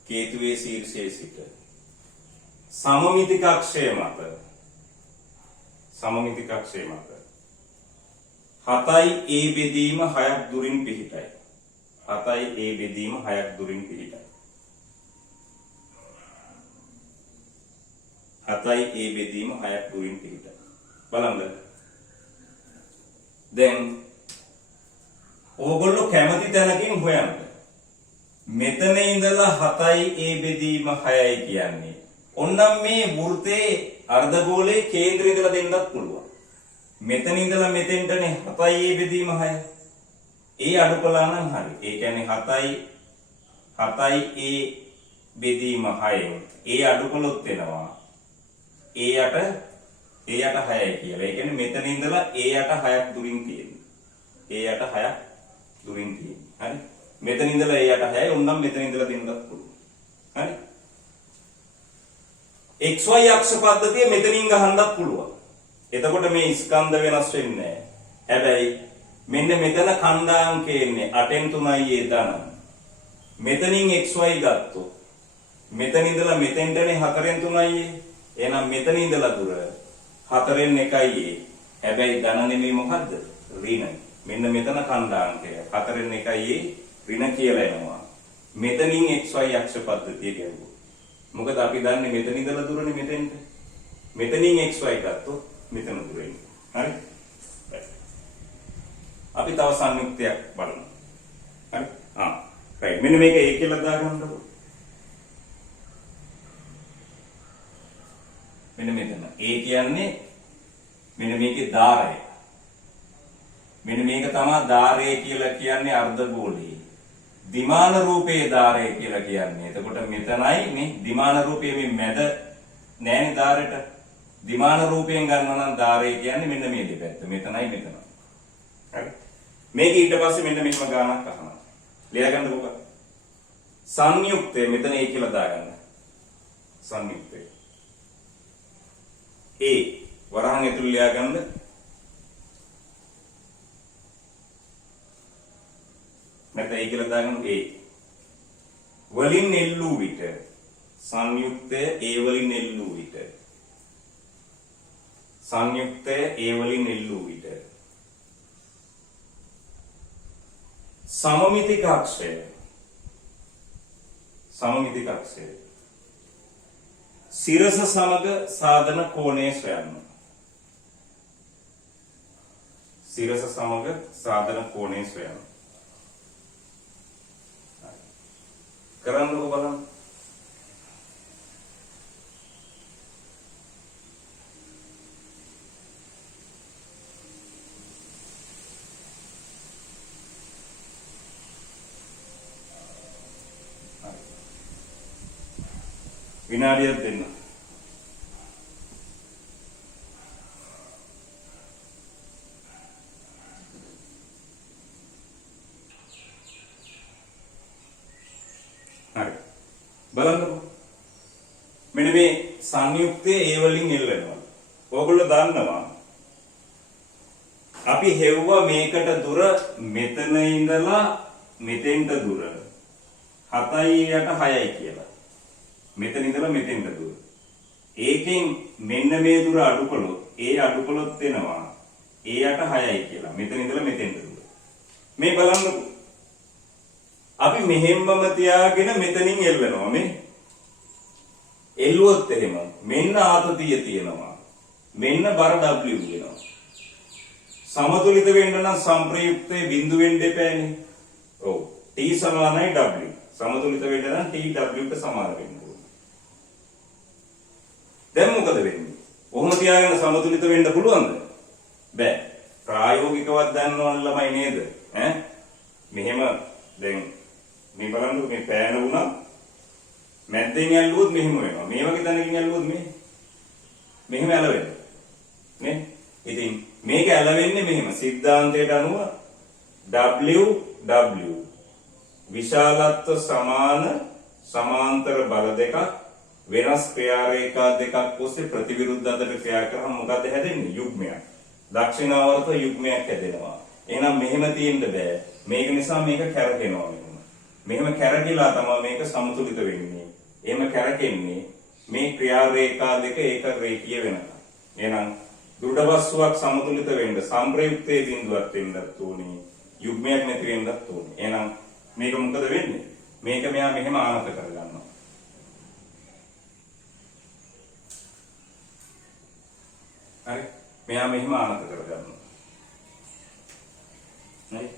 කේතුවේ ශීර්ෂයේ සිට සමමිතික අක්ෂය මත 7යි a බෙදීම 6ක් දුරින් පිහිටයි. 7යි a බෙදීම 6ක් දුරින් පිහිටයි. 7යි a බෙදීම 6ක් දුරින් පිහිටයි. බලන්න. දැන් ඕගොල්ලෝ කැමති තැනකින් හොයන්න. මෙතන ඉඳලා 7යි a බෙදීම 6යි කියන්නේ. ඔන්නම් මේ වෘත්තයේ අර්ධගෝලයේ කේන්ද්‍රය ඉඳලා දෙන්නත් පුළුවන්. මෙතන ඉඳලා මෙතෙන්ටනේ 7යි a බෙදීම 6. ඒ අඩු කළා නම් හරි. ඒ කියන්නේ 7යි a බෙදීම 6න් ඒ අඩු කළොත් වෙනවා a යට 6යි කියලා. ඒ කියන්නේ මෙතන ඉඳලා a යට 6ක් දුරින් තියෙනවා. a යට 6ක් දුරින් තියෙනවා. හරි. මෙතන ඉඳලා a යට 6යි. උන්නම් මෙතන ඉඳලා දෙන්නත් පුළුවන්. හරි. xy අක්ෂ පද්ධතිය මෙතනින් ගහන්නත් පුළුවන්. එතකොට මේ ස්කන්ධ වෙනස් වෙන්නේ නැහැ. හැබැයි මෙන්න මෙතන ඛණ්ඩාංකය එන්නේ 8න් 3යි a ධන. මෙතනින් xy ගත්තොත් මෙතන ඉඳලා මෙතෙන්ටනේ 4න් 3යි a. එහෙනම් මෙතන ඉඳලා දුර 4න් 1යි a. හැබැයි ධන නෙමෙයි මොකද්ද? ඍණ. මෙන්න මෙතන ඛණ්ඩාංකය 4න් 1යි a ඍණ කියලා එනවා. මෙතනින් xy අක්ෂ පද්ධතිය ගැහුවා. මොකද අපි දන්නේ මෙතන ඉඳලා දුරනේ මෙතෙන්ට. මෙතනින් xy ගත්තොත් මෙතන දුර එන්නේ. හරි? අපි තව සංයුක්තයක් බලමු. හරි? right. මෙන්න මේක a කියලා දාගන්නකො. මෙන්න මෙතන. a කියන්නේ මෙන්න මේකේ ධාරය. මෙන්න මේක තමයි ධාරය කියලා කියන්නේ අර්ධගෝලයේ. දිමාන රූපයේ ධාරය කියලා කියන්නේ. එතකොට මෙතනයි මේ දිමාන රූපයේ මේ මැද නෑනේ ධාරයට. දිමාන රූපයෙන් ගන්නවා නම් ධාරය කියන්නේ මෙන්න මේ දෙපැත්ත. මෙතනයි මෙතන. හරි? මේක ඊට පස්සේ මෙන්න මෙහෙම ගානක් අහනවා. ලියා ගන්න ඕක. සංයුක්තය මෙතන a කියලා දාගන්න. සංයුක්තය. a වරහන් ඇතුළේ ලියා ගන්න. මෙතන a කියලා දාගන්න a. වලින් එල්ලූ විට සංයුක්තය a වලින් එල්ලූ විට සංයුක්තය a වලින් එල්ලූ විට सममितिक अक्षय සිරස සමග සාධන කෝණය සොයන්න. සිරස සමග සාධන කෝණය සොයන්න. කරන්නකො බලන්න. විනාඩියක් දෙන්න. හරි. බලන්නකො. මෙන්න මේ සංයුක්තයේ a වලින් එල්ලනවා. ඕගොල්ලෝ දන්නවා අපි හෙව්වා මේකට දුර මෙතන ඉඳලා මෙතෙන්ට දුර 7යි යට 6යි කියලා. මෙතන ඉඳලා මෙතෙන්ට දුර. ඒකෙන් මෙන්න මේ දුර අඩු කළොත් අඩු කළොත් වෙනවා a යට 6යි කියලා. මෙතන ඉඳලා මෙතෙන්ට දුර. මේ බලන්නකො. අපි මෙහෙම්මම තියාගෙන මෙතනින් එල්ලනවා මේ. එල්ලුවොත් එහෙම මෙන්න ආතතිය තියෙනවා. මෙන්න බර w වෙනවා. සමතුලිත වෙන්න නම් සම්ප්‍රයුක්තයේ බිඳු වෙන්න එපානේ. ඔව්. t සමානයි w. සමතුලිත වෙන්න නම් t w ට සමාන වෙන්න. දැන් මොකද වෙන්නේ? කොහොම තියාගෙන සමතුලිත වෙන්න පුළුවන්ද? බෑ. ප්‍රායෝගිකවත් දන්නවන ළමයි නේද? මෙහෙම දැන් මේ බලන්න මේ පෑන වුණා මැද්දෙන් ඇල්ලුවොත් මෙහෙම වෙනවා. මේ වගේ තැනකින් ඇල්ලුවොත් මෙහෙම ඇලවෙනවා. නේ? ඉතින් මේක ඇලවෙන්නේ මෙහෙම. සිද්ධාන්තයට අනුව W විශාලත්ව සමාන සමාන්තර බල දෙකක් වෙනස් ක්‍රියා රේඛා දෙකක් ඔස්සේ ප්‍රතිවිරුද්ධ අතර ක්‍රියා කරාම මොකද හැදෙන්නේ? යුග්මයක්. දක්ෂිනාවර්ත යුග්මයක් හැදෙනවා. එහෙනම් මෙහෙම තියෙන්න බෑ. මේක නිසා මේක කැරකෙනවා මෙහෙම. මෙහෙම කැරකිලා තමයි මේක සමතුලිත වෙන්නේ. එහෙම කැරකෙන්නේ මේ ක්‍රියා රේඛා දෙක ඒක රේඛීය වෙනවා. එහෙනම් දෘඩ වස්තුවක් සමතුලිත වෙන්න සම්ප්‍රයුක්තයේ බිඳුවක් වෙන්නත් ඕනේ. යුග්මයක් නැති වෙන්නත් ඕනේ. එහෙනම් මේක මොකද වෙන්නේ? මේක මෙයා මෙහෙම ආනත කරගන්නවා. හරි මෙයා මෙහෙම ආනත කරගන්නවා. නේ?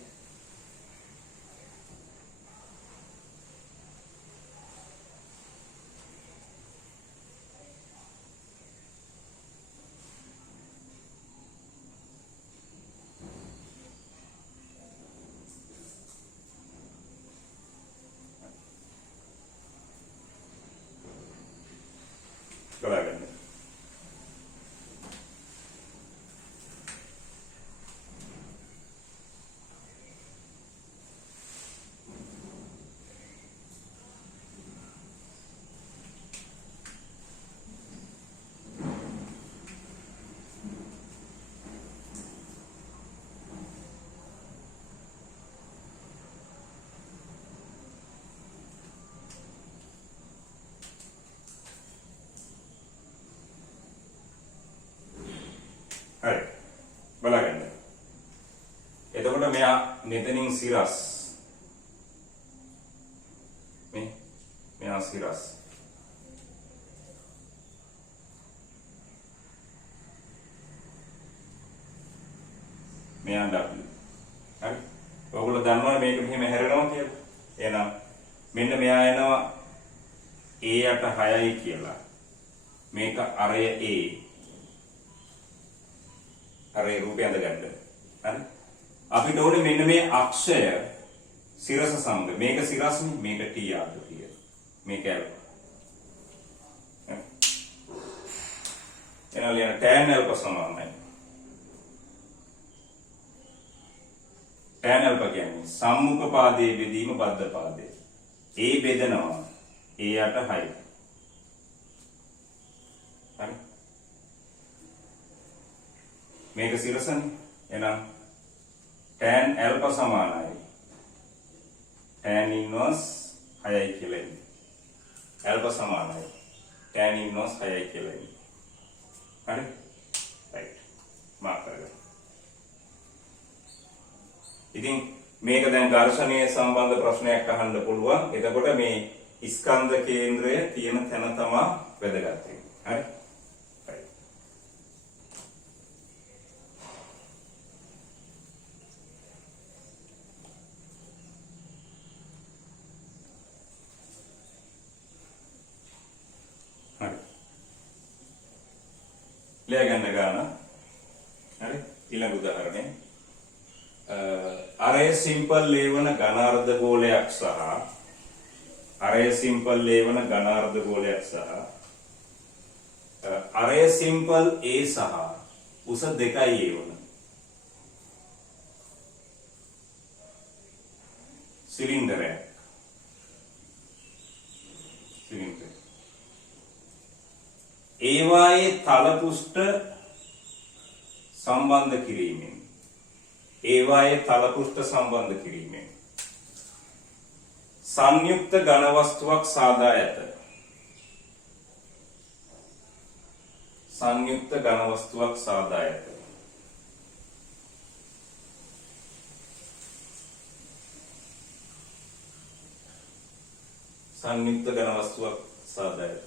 බලාගන්න. හරි. බලගන්න. එතකොට මෙයා මෙතනින් සිරස්. මෙයා සිරස්. මෙයා W. හරි. ඔයගොල්ලෝ දන්නවා මේක මෙහෙම හැරෙනවා කියලා. එහෙනම් මෙන්න මෙයා එනවා A යට 6යි කියලා. මේක අරය A. අරේ රූපය අඳගන්න. හරි. අපිට ඕනේ මෙන්න මේ අක්ෂය සිරස සමග. මේක සිරස්නේ, මේක T ආකෘතිය. මේක L. එනවා ලියන tan alpha සමානයි. tan alpha කියන්නේ සම්මුඛ පාදයේ බෙදීම බද්ධ පාදයේ. A බෙදනවා A යට 6. හරි. මේක සිරසනේ. එහෙනම් tan alpha සමානයි tan inverse 6යි කියලා එන්නේ. alpha සමානයි tan inverse 6යි කියලා එන්නේ. හරි? right. මාක් කරගන්න. ඉතින් මේක දැන් ඝර්ෂණයේ සම්බන්ධ ප්‍රශ්නයක් අහන්න පුළුවන්. එතකොට මේ ස්කන්ධ කේන්ද්‍රය තියෙන තැන තමයි වැදගත් වෙන්නේ. හරි? ලියගන්න ගන්න. හරි? ඊළඟ උදාහරණය. අරය සිම්පල් ලේවන ඝනාර්ධ ගෝලයක් සහ අරය සිම්පල් ලේවන ඝනාර්ධ ගෝලයක් සහ අරය සිම්පල් A සහ උස 2යි වන සිලින්ඩරයක්. ඒවායේ තල පෘෂ්ඨ සම්බන්ධ කිරීමෙන් සංයුක්ත ඝන වස්තුවක් සාදා ඇත. සංයුක්ත ඝන වස්තුවක් සාදා ඇත. සංයුක්ත ඝන වස්තුවක් සාදා ඇත.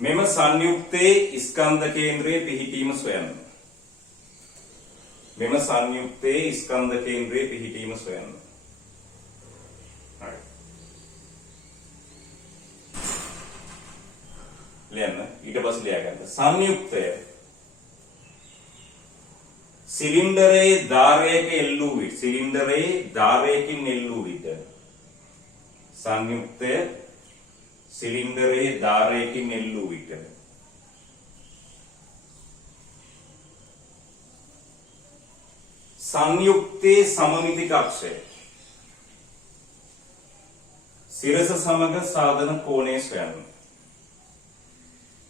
මෙම සංයුක්තයේ ස්කන්ධ කේන්ද්‍රයේ පිහිටීම සොයන්න. මෙම සංයුක්තයේ ස්කන්ධ කේන්ද්‍රයේ පිහිටීම සොයන්න. හරි. ලියන්න. ඊට පස්සේ ලියා ගන්න. සංයුක්තය සිලින්ඩරයේ ධාරයක එල්ලූ විට සිලින්ඩරයේ ධාරයකින් එල්ලූ විට සංයුක්තය සිලින්ඩරයේ ධාරයකින් එල්ලූ විට සංයුක්තයේ සමමිති කක්ෂය සිරස සමග සාධන කෝණය සොයන්න.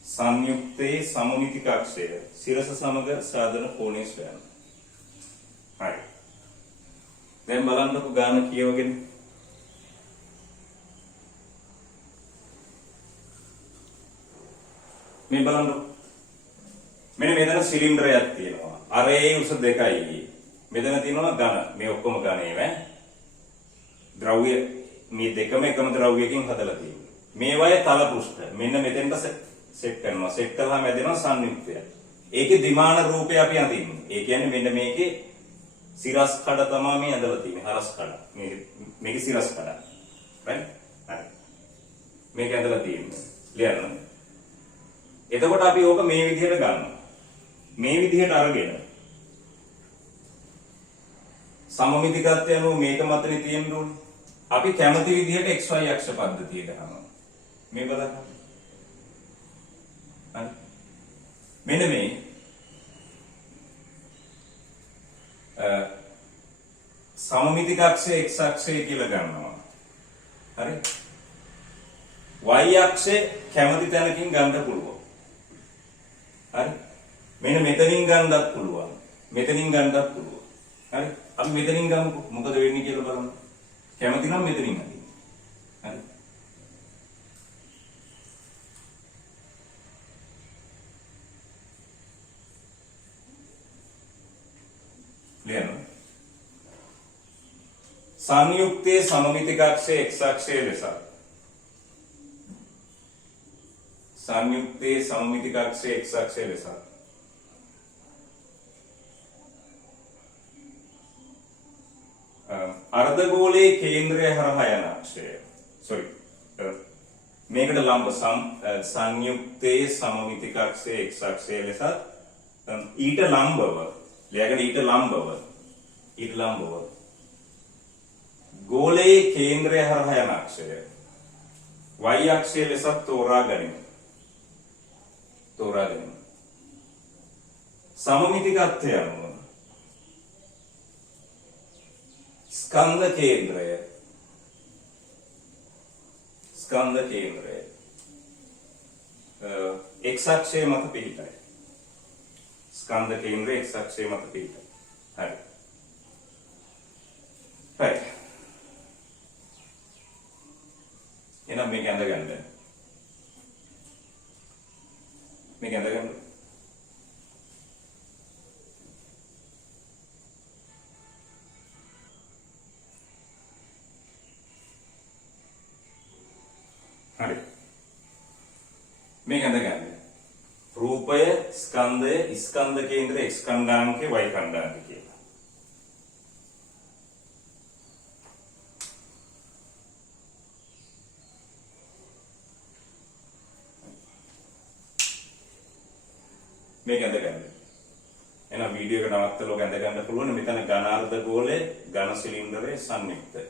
සංයුක්තයේ සමමිති කක්ෂය සිරස සමග සාධන කෝණය සොයන්න. හරි. දැන් බලන්නකො ගාන කියවගෙන. මේ බලන්න. මෙන්න මෙතන සිලින්ඩරයක් තියෙනවා. අරේ උස 2යි. මෙතන තියෙනවා ඝන. මේ ඔක්කොම ඝනේ ඈ. ද්‍රව්‍ය මේ දෙකම එකම ද්‍රව්‍යකින් හදලා තියෙනවා. මේවායේ තල පෘෂ්ඨ. මෙන්න මෙතෙන්ට සෙට් කරනවා. සෙට් කළාම හැදෙනවා සංයුක්තය. ඒකේ ද්විමාන රූපය අපි අඳින්නේ. ඒ කියන්නේ මෙන්න මේකේ සිරස් කඩ තමයි මේ ඇදලා තියෙන්නේ. හරස් කඩ. මේකේ සිරස් කඩ. right? හරි. මේක ඇදලා තියෙන්නේ. ලියන්න. එතකොට අපි ඕක මේ විදිහට ගන්නවා. මේ විදිහට අරගෙන සමමිතිකත්වය අනුව මේක මතනේ තියෙන්න ඕනේ. අපි කැමති විදිහට xy අක්ෂ පද්ධතිය ගන්නවා. මේ බලන්න. හරි. මෙන්න මේ සමමිතික අක්ෂය x අක්ෂය කියලා ගන්නවා. හරි. y අක්ෂය කැමති තැනකින් ගන්න පුළුවන්. හරි. මෙන්න මෙතනින් ගන්නත් පුළුවන්. මෙතනින් ගන්නත් පුළුවන්. හරි. අපි මෙතනින් ගමුකෝ. මොකද වෙන්නේ කියලා බලමු. කැමති නම් මෙතනින් අදින්න. හරි. ලියන්න. සංයුක්තයේ සමමිතික අක්ෂය x අක්ෂය ලෙස. සංයුක්තයේ සමමිතික අක්ෂය x අක්ෂය ලෙස. අර්ධගෝලයේ කේන්ද්‍රය හරහා යන අක්ෂය. මේකට ලම්බ සංයුක්තයේ සමමිතික අක්ෂය x අක්ෂය ලෙස ඊට ලම්බව ඊට ලම්බව ගෝලයේ කේන්ද්‍රය හරහා යන අක්ෂය y අක්ෂය ලෙස තෝරා ගනිමු. සමමිතිකත්වය අනුව ස්කන්ධ කේන්ද්‍රය x අක්ෂය මත පිහිටයි. ස්කන්ධ කේන්ද්‍රය x අක්ෂය මත පිහිටයි. හරි. right. එහෙනම් මේක ඇඳගන්න. හරි. මේක ඇඳගන්න. රූපය, ස්කන්ධය, ස්කන්ධ කේන්ද්‍රය x ඛණ්ඩාංකේ y ඛණ්ඩාංකේ කියලා. මේක ඇඳගන්න. එහෙනම් වීඩියෝ එක නවත්තලා ඔක ඇඳගන්න පුළුවන්. මෙතන ඝනාර්ධ ගෝලය, ඝන සිලින්ඩරය සංයුක්තයි.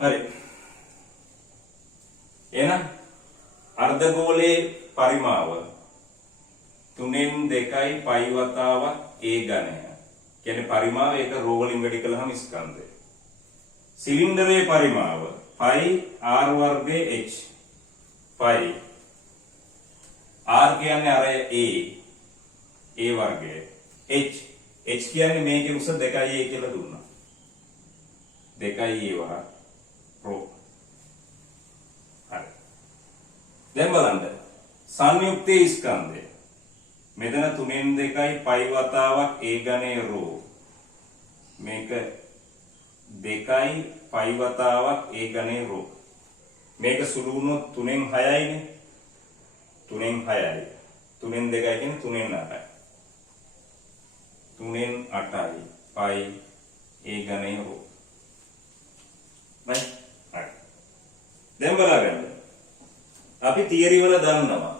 හරි. එහෙනම් අර්ධගෝලයේ පරිමාව 3න් 2යි පයි වතාවක් a ඝනය. කියන්නේ පරිමාව ඒක රෝ වලින් වැඩි කළාම ස්කන්ධය. සිලින්ඩරයේ පරිමාව පයි r වර්ගයේ h. පයි r කියන්නේ අර a වර්ගය. h කියන්නේ මේකේ උස 2a කියලා දුන්නා. 2a වහ රෝ. හරි. දැන් බලන්න සංයුක්තයේ ස්කන්ධය මෙතන 3න් 2යි පයි වතාවක් a ඝනය රෝ. මේක 2යි පයි වතාවක් a ඝනය රෝ. මේක සුළු වුණොත් 3න් 6යිනේ. 3න් 6යි. 3න් 2යි කියන්නේ 3න් 8යි. 3න් 8යි පයි a ඝනය රෝ. right. හරි. දැන් බලන්න. අපි තියරි වල දන්නවා.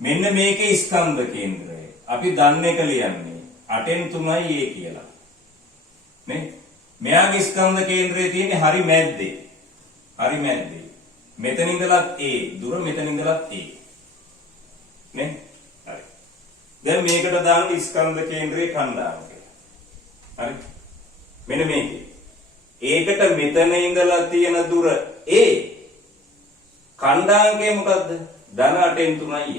මෙන්න මේකේ ස්කන්ධ කේන්ද්‍රය. අපි දන්න එක ලියන්නේ 8න් 3යි a කියලා. නේ? මෙයාගේ ස්කන්ධ කේන්ද්‍රය තියෙන්නේ හරි මැද්දේ. මෙතන ඉඳලත් a දුර මෙතන ඉඳලත් a. නේ? හරි. දැන් මේකට දාන්න ස්කන්ධ කේන්ද්‍රයේ ඛණ්ඩාංකය. හරි. මෙන්න මේකේ. ඒකට මෙතන ඉඳලා තියෙන දුර a. ඛණ්ඩාංකය මොකද්ද? ධන 8න් 3යි a.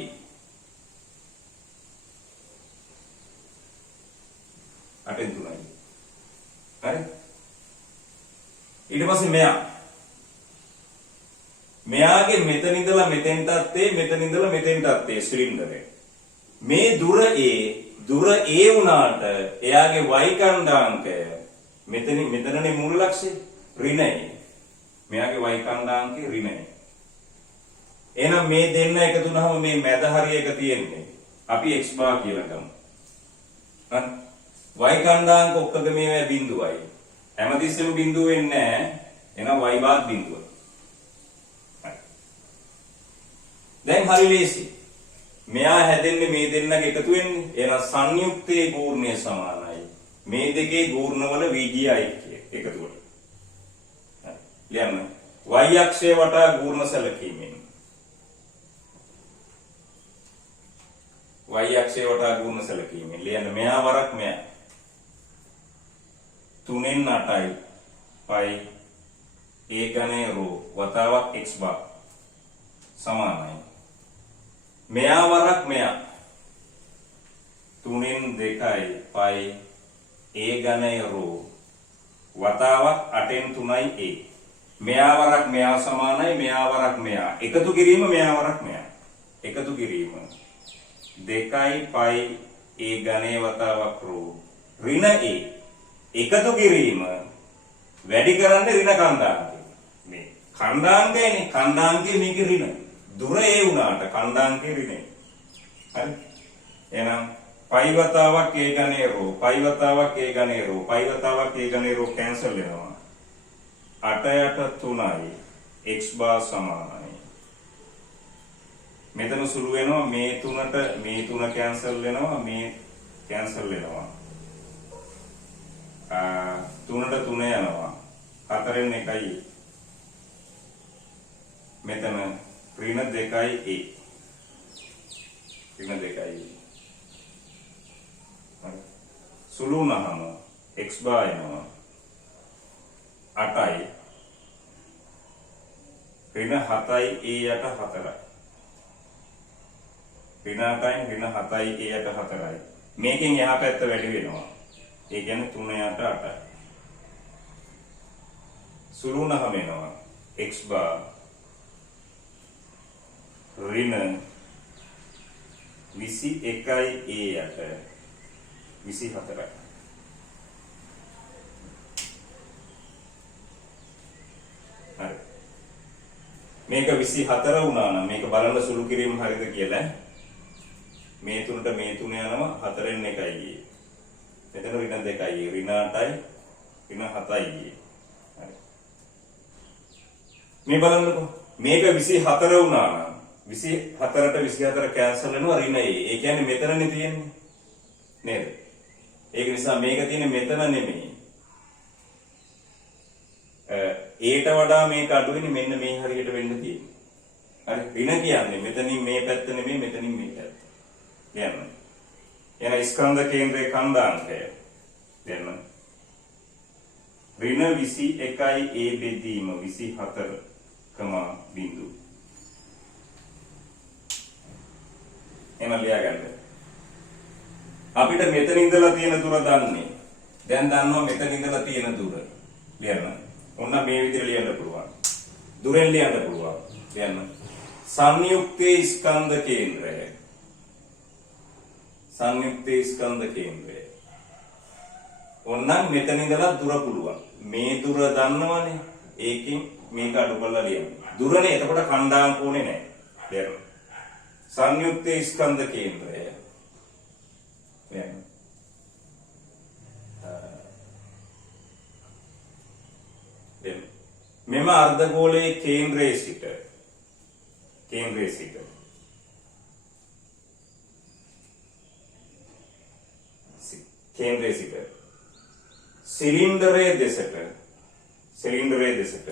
හරි. ඊට පස්සේ මෙයාගේ මෙතන ඉඳලා මෙතෙන්ටත් a මෙතන ඉඳලා මෙතෙන්ටත් a සිලින්ඩරේ. මේ දුර a වුණාට එයාගේ y ඛණ්ඩාංකය මෙතනනේ මූල ලක්ෂය ඍණයි. මෙයාගේ y ඛණ්ඩාංකය ඍණයි. එහෙනම් මේ දෙන්න එකතු වුනහම මේ මැද හරිය එක තියෙන්නේ. අපි x බා කියලා ගමු. හරි. y ඛණ්ඩාංක ඔක්කොග මේවා බිඳුවයි. හැමතිස්සෙම බිඳුව වෙන්නේ නැහැ. එහෙනම් y බාත් බිඳුව. හරි. දැන් හරි ලේසි. මෙයා හැදෙන්නේ මේ දෙන්නගේ එකතු වෙන්නේ. එහෙනම් සංයුක්තයේ ගූර්ණය සමානයි. මේ දෙකේ ගූර්ණවල VGI එකතුවට. හරි. ලියන්න. y අක්ෂය වටා ගූර්ණ සැලකීමෙන් y අක්ෂය වටා ගූර්ණ සැලකීමෙන් ලියන්න මෙහා වරක් මෙහා 3න් 8යි පයි a ගණය ρ වතාවක් x bar සමානයි මෙහා වරක් මෙහා 3න් 2යි පයි a ගණය ρ වතාවක් 8න් 3යි a මෙහා වරක් මෙහා සමානයි මෙහා වරක් මෙහා එකතු කිරීම මෙහා වරක් මෙහා එකතු කිරීම 2යි පයි a ගණය වතාවක් ρ ඍණ a එකතු කිරීම වැඩි කරන්නේ ඍණ කණ්ඩාංකය මේ කණ්ඩාංකයනේ කණ්ඩාංකය මේකේ ඍණ දුර a වුණාට කණ්ඩාංකේ ඍණයි හරි එහෙනම් පයි වතාවක් a ගණය ρ පයි වතාවක් a ගණය ρ පයි වතාවක් a ගණය ρ කැන්සල් වෙනවා 8ට 3යි x bar සමානයි මෙතන සුළු වෙනවා මේ 3ට මේ 3 කැන්සල් වෙනවා මේ කැන්සල් වෙනවා 3ට 3 යනවා 4න් 1යි මෙතන ඍණ 2යි a ඍණ 2යි සුළු වුණාම x bar එනවා 8යි ඍණ 7යි a යට 4යි ඍණ 8යි ඍණ 7යි a යට 4යි මේකෙන් එහා පැත්ත වැඩි වෙනවා ඒ කියන්නේ 3 යට 8යි සුළු වුණාම එනවා x bar ඍණ 21යි a යට 24යි හරි මේක 24 වුණා නම් මේක බලන්න සුළු කිරීම හරියද කියලා මේ 3ට මේ 3 යනවා 4න් 1යි ගියේ මෙතන ඍණ 2යි ඍණ 8යි ඍණ 7යි ගියේ හරි මේ බලන්නකො මේක 24 වුණා නම් 24ට 24 කැන්සල් වෙනවා ඍණ a ඒ කියන්නේ මෙතනනේ තියෙන්නේ නේද ඒක නිසා මේක තියෙන්නේ මෙතන නෙමෙයි ඒට වඩා මේක අඩු වෙන්නේ මෙන්න මේ හරියට වෙන්න තියෙන්නේ හරි ඍණ කියන්නේ මෙතනින් මේ පැත්ත නෙමෙයි මෙතනින් මේ පැත්ත කියන්න එන ස්කන්ධ කේන්ද්‍රයේ කණ්ඩාංකය දෙන්න ඍණ 21යි a බෙදීම 24, බිංදු එම ලියා ගන්න අපිට මෙතන ඉඳලා තියෙන දුර දන්නේ දැන් දන්නවා මෙතන ඉඳලා තියෙන දුර ලියන්න ඔන්න මේ විදිහට ලියන්න පුළුවන් දුරෙන් ලියන්න පුළුවන් ලියන්න සංයුක්තේ ස්කන්ධ කේන්ද්‍රය සංයුක්තේ ස්කන්ධ කේන්ද්‍රය ඔන්න මෙතන ඉඳලා දුර පුළුවන් මේ දුර දන්නවනේ ඒකෙන් මේක අඩු කරලා ලියන්න දුරනේ එතකොට කණ්ඩාංක උනේ නැහැ ලියන්න සංයුක්තේ ස්කන්ධ කේන්ද්‍රය ලියන්න මෙම අර්ධගෝලයේ කේන්ද්‍රයේ සිට සිලින්ඩරයේ දෙසට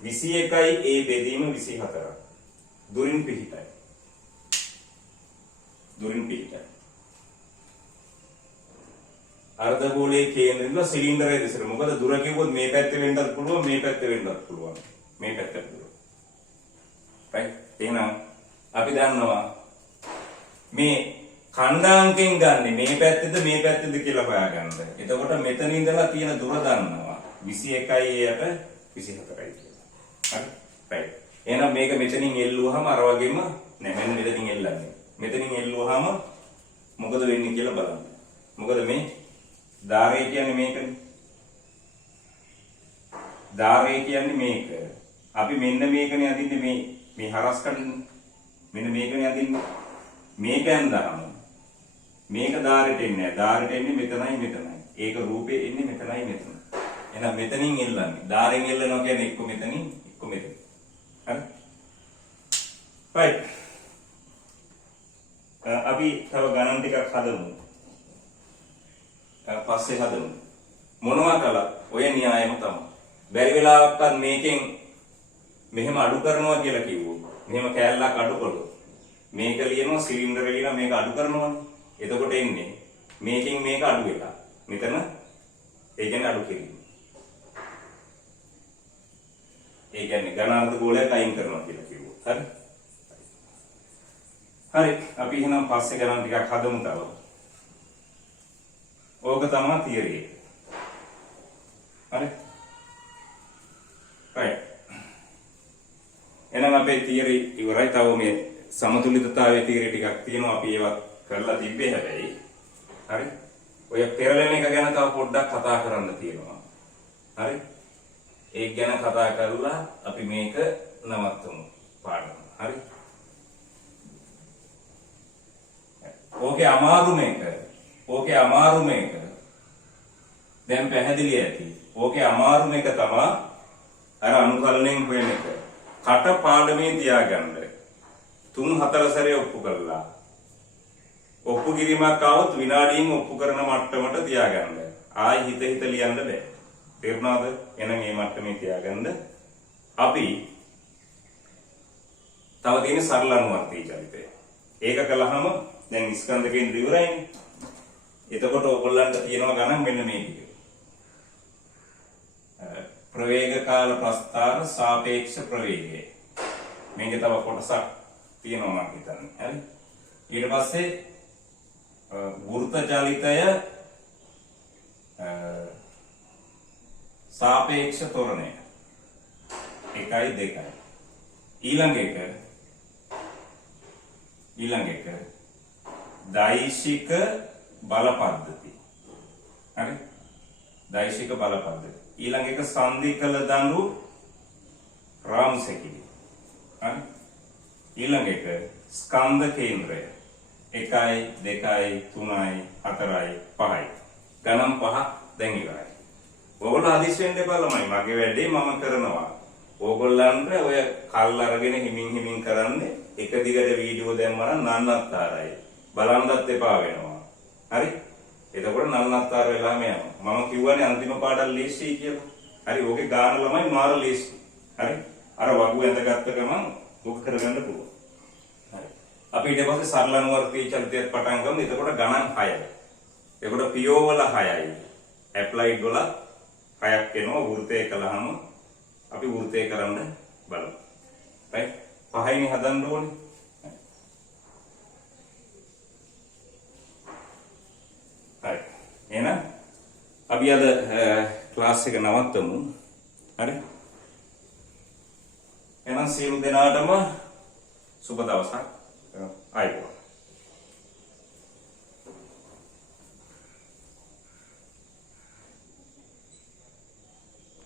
21යි a බෙදීම 24ක් දුරින් පිහිටයි අර්ධගෝලයේ කේන්ද්‍රෙන්ද සිලින්ඩරයේ දෙසට මොකද දුර කිව්වොත් මේ පැත්තේ වෙන්නත් පුළුවන් මේ පැත්තේ වෙන්නත් පුළුවන් මේ පැත්තට දුර right එහෙනම් අපි දන්නවා මේ කණ්ඩාංකෙන් ගන්න මේ පැත්තේද මේ පැත්තේද කියලා හොයාගන්න. එතකොට මෙතන ඉඳලා තියෙන දුර දන්නවා 21යි යට 24යි කියලා. හරි right එහෙනම් මේක මෙතනින් එල්ලුවාම අර වගේම නෑ මෙන්න මෙතනින් එල්ලන්නේ. මෙතනින් එල්ලුවාම මොකද වෙන්නේ කියලා බලන්න. මොකද මේ ධාරය කියන්නේ මේකනේ. ධාරය කියන්නේ මේක. අපි මෙන්න මේකනේ අදින්නේ මේ හරස් කඩන්නේ. මෙන්න මේකනේ අදින්නේ. මේක ඇඳාම මේක ධාරයට එන්නේ නැහැ. ධාරයට එන්නේ මෙතනයි. ඒක රූපේ එන්නේ මෙතනයි. එහෙනම් මෙතනින් එල්ලන්නේ. ධාරයෙන් එල්ලනවා කියන්නේ එක්ක මෙතනින් එක්ක මෙතනින්. හරි? right. අපි තව ගණන් ටිකක් හදමු. පස්සේ හදමු. මොනවා කළත් ඔය න්‍යායම තමයි. බැරි වෙලාවක්වත් මේකෙන් මෙහෙම අඩු කරනවා කියලා කිව්වොත් මෙහෙම කෑල්ලක් අඩු කළොත් මේක ලියනවා සිලින්ඩර් ලියනවා මේක අඩු කරනවානේ. එතකොට එන්නේ මේකෙන් මේක අඩු වෙලා. මෙතන ඒ කියන්නේ අඩු කිරීම. ඒ කියන්නේ ඝනාර්ධ ගෝලයක් අයින් කරනවා කියලා කිව්වොත්. හරි. හරි. අපි එහෙනම් පස්සේ ගණන් ටිකක් හදමු තව. ඕක තමයි තියරි එක. හරි. right. එහෙනම් අපේ තියරි ඉවරයි. තව මේ සමතුලිතතාවයේ තියරි ටිකක් තියෙනවා. අපි ඒවා කරලා තිබ්බේ හැබැයි. හරි. ඔය පෙරලෙන එක ගැන තව පොඩ්ඩක් කතා කරන්න තියෙනවා. හරි. ඒක ගැන කතා කරලා අපි මේක නවත්තමු පාඩම. හරි. ඕකේ අමාරු මේක. දැන් පැහැදිලි ඇති. ඕකේ අමාරු මේක තමයි අර අනුකලණයෙන් හොයන එක. කට පාඩමේ තියාගන්න. 3-4 සැරේ ඔප්පු කරලා. ඔප්පු කිරීමක් આવොත් විනාඩියෙන් ඔප්පු කරන මට්ටමට තියාගන්න. ආයි හිත ලියන්න බෑ. තේරුණාද? එහෙනම් මේ මට්ටමේ තියාගන්න. අපි තව තියෙන සරල අනුවර්තී චලිතය. ඒක කළාම දැන් ස්කන්ධ කේන්ද්‍ර ඉවරයිනේ. එතකොට ඔයගොල්ලන්ට තියෙනවා ගණන් මෙන්න මේ ටික. ප්‍රවේග කාල ප්‍රස්ථාර සාපේක්ෂ ප්‍රවේගය. මේකේ තව කොටසක් තියෙනවා මම හිතන්නේ. හරි. ඊට පස්සේ වෘත්ත චලිතය සාපේක්ෂ ත්වරණය 1යි 2යි. ඊළඟ එක දෛශික බල පද්ධති. හරි. දෛශික බල පද්ධති. ඊළඟ එක සංදි කළ දඬු රාම්සෙකිලි. හරි. ඊළඟ එක ස්කන්ධ කේන්ද්‍රය 1යි 2යි 3යි 4යි 5යි. ගණන් 5 දැන් ඉවරයි. ඕගොල්ලෝ හදිස්සි වෙන්න එපා ළමයි. මගේ වැඩේ මම කරනවා. ඕගොල්ලන්ට ඔය කල් අරගෙන හිමින් කරන්නේ එක දිගට වීඩියෝ දැම්මම නන්නත්තරයි. බලන්නත් එපා වෙනවා. හරි? එතකොට නන්නත්තර වෙලාම යනවා. මම කිව්වනේ අන්තිම පාඩම් ලේසියි කියලා. හරි. ඕකේ ගාන ළමයි මාර ලේසි. හරි? අර වගුව ඇඳගත්ත ගමන් ඕක කරගන්න පුළුවන්. හරි. අපි ඊට පස්සේ සරල අනුවර්තී චලිතයත් පටන් ගමු. එතකොට ගණන් 6යි. එතකොට පියෝ වල 6යි. ඇප්ලයිඩ් වල 6ක් එනවා. වෘත්තය කළාම අපි වෘත්තය කරන්න බලමු. right? 5යිනේ හදන්න ඕනේ. හරි. එහෙනම් අපි අද ක්ලාස් එක නවත්තමු. හරි? එහෙනම් සියලු දෙනාටම සුබ දවසක්. ආයිබෝවන්.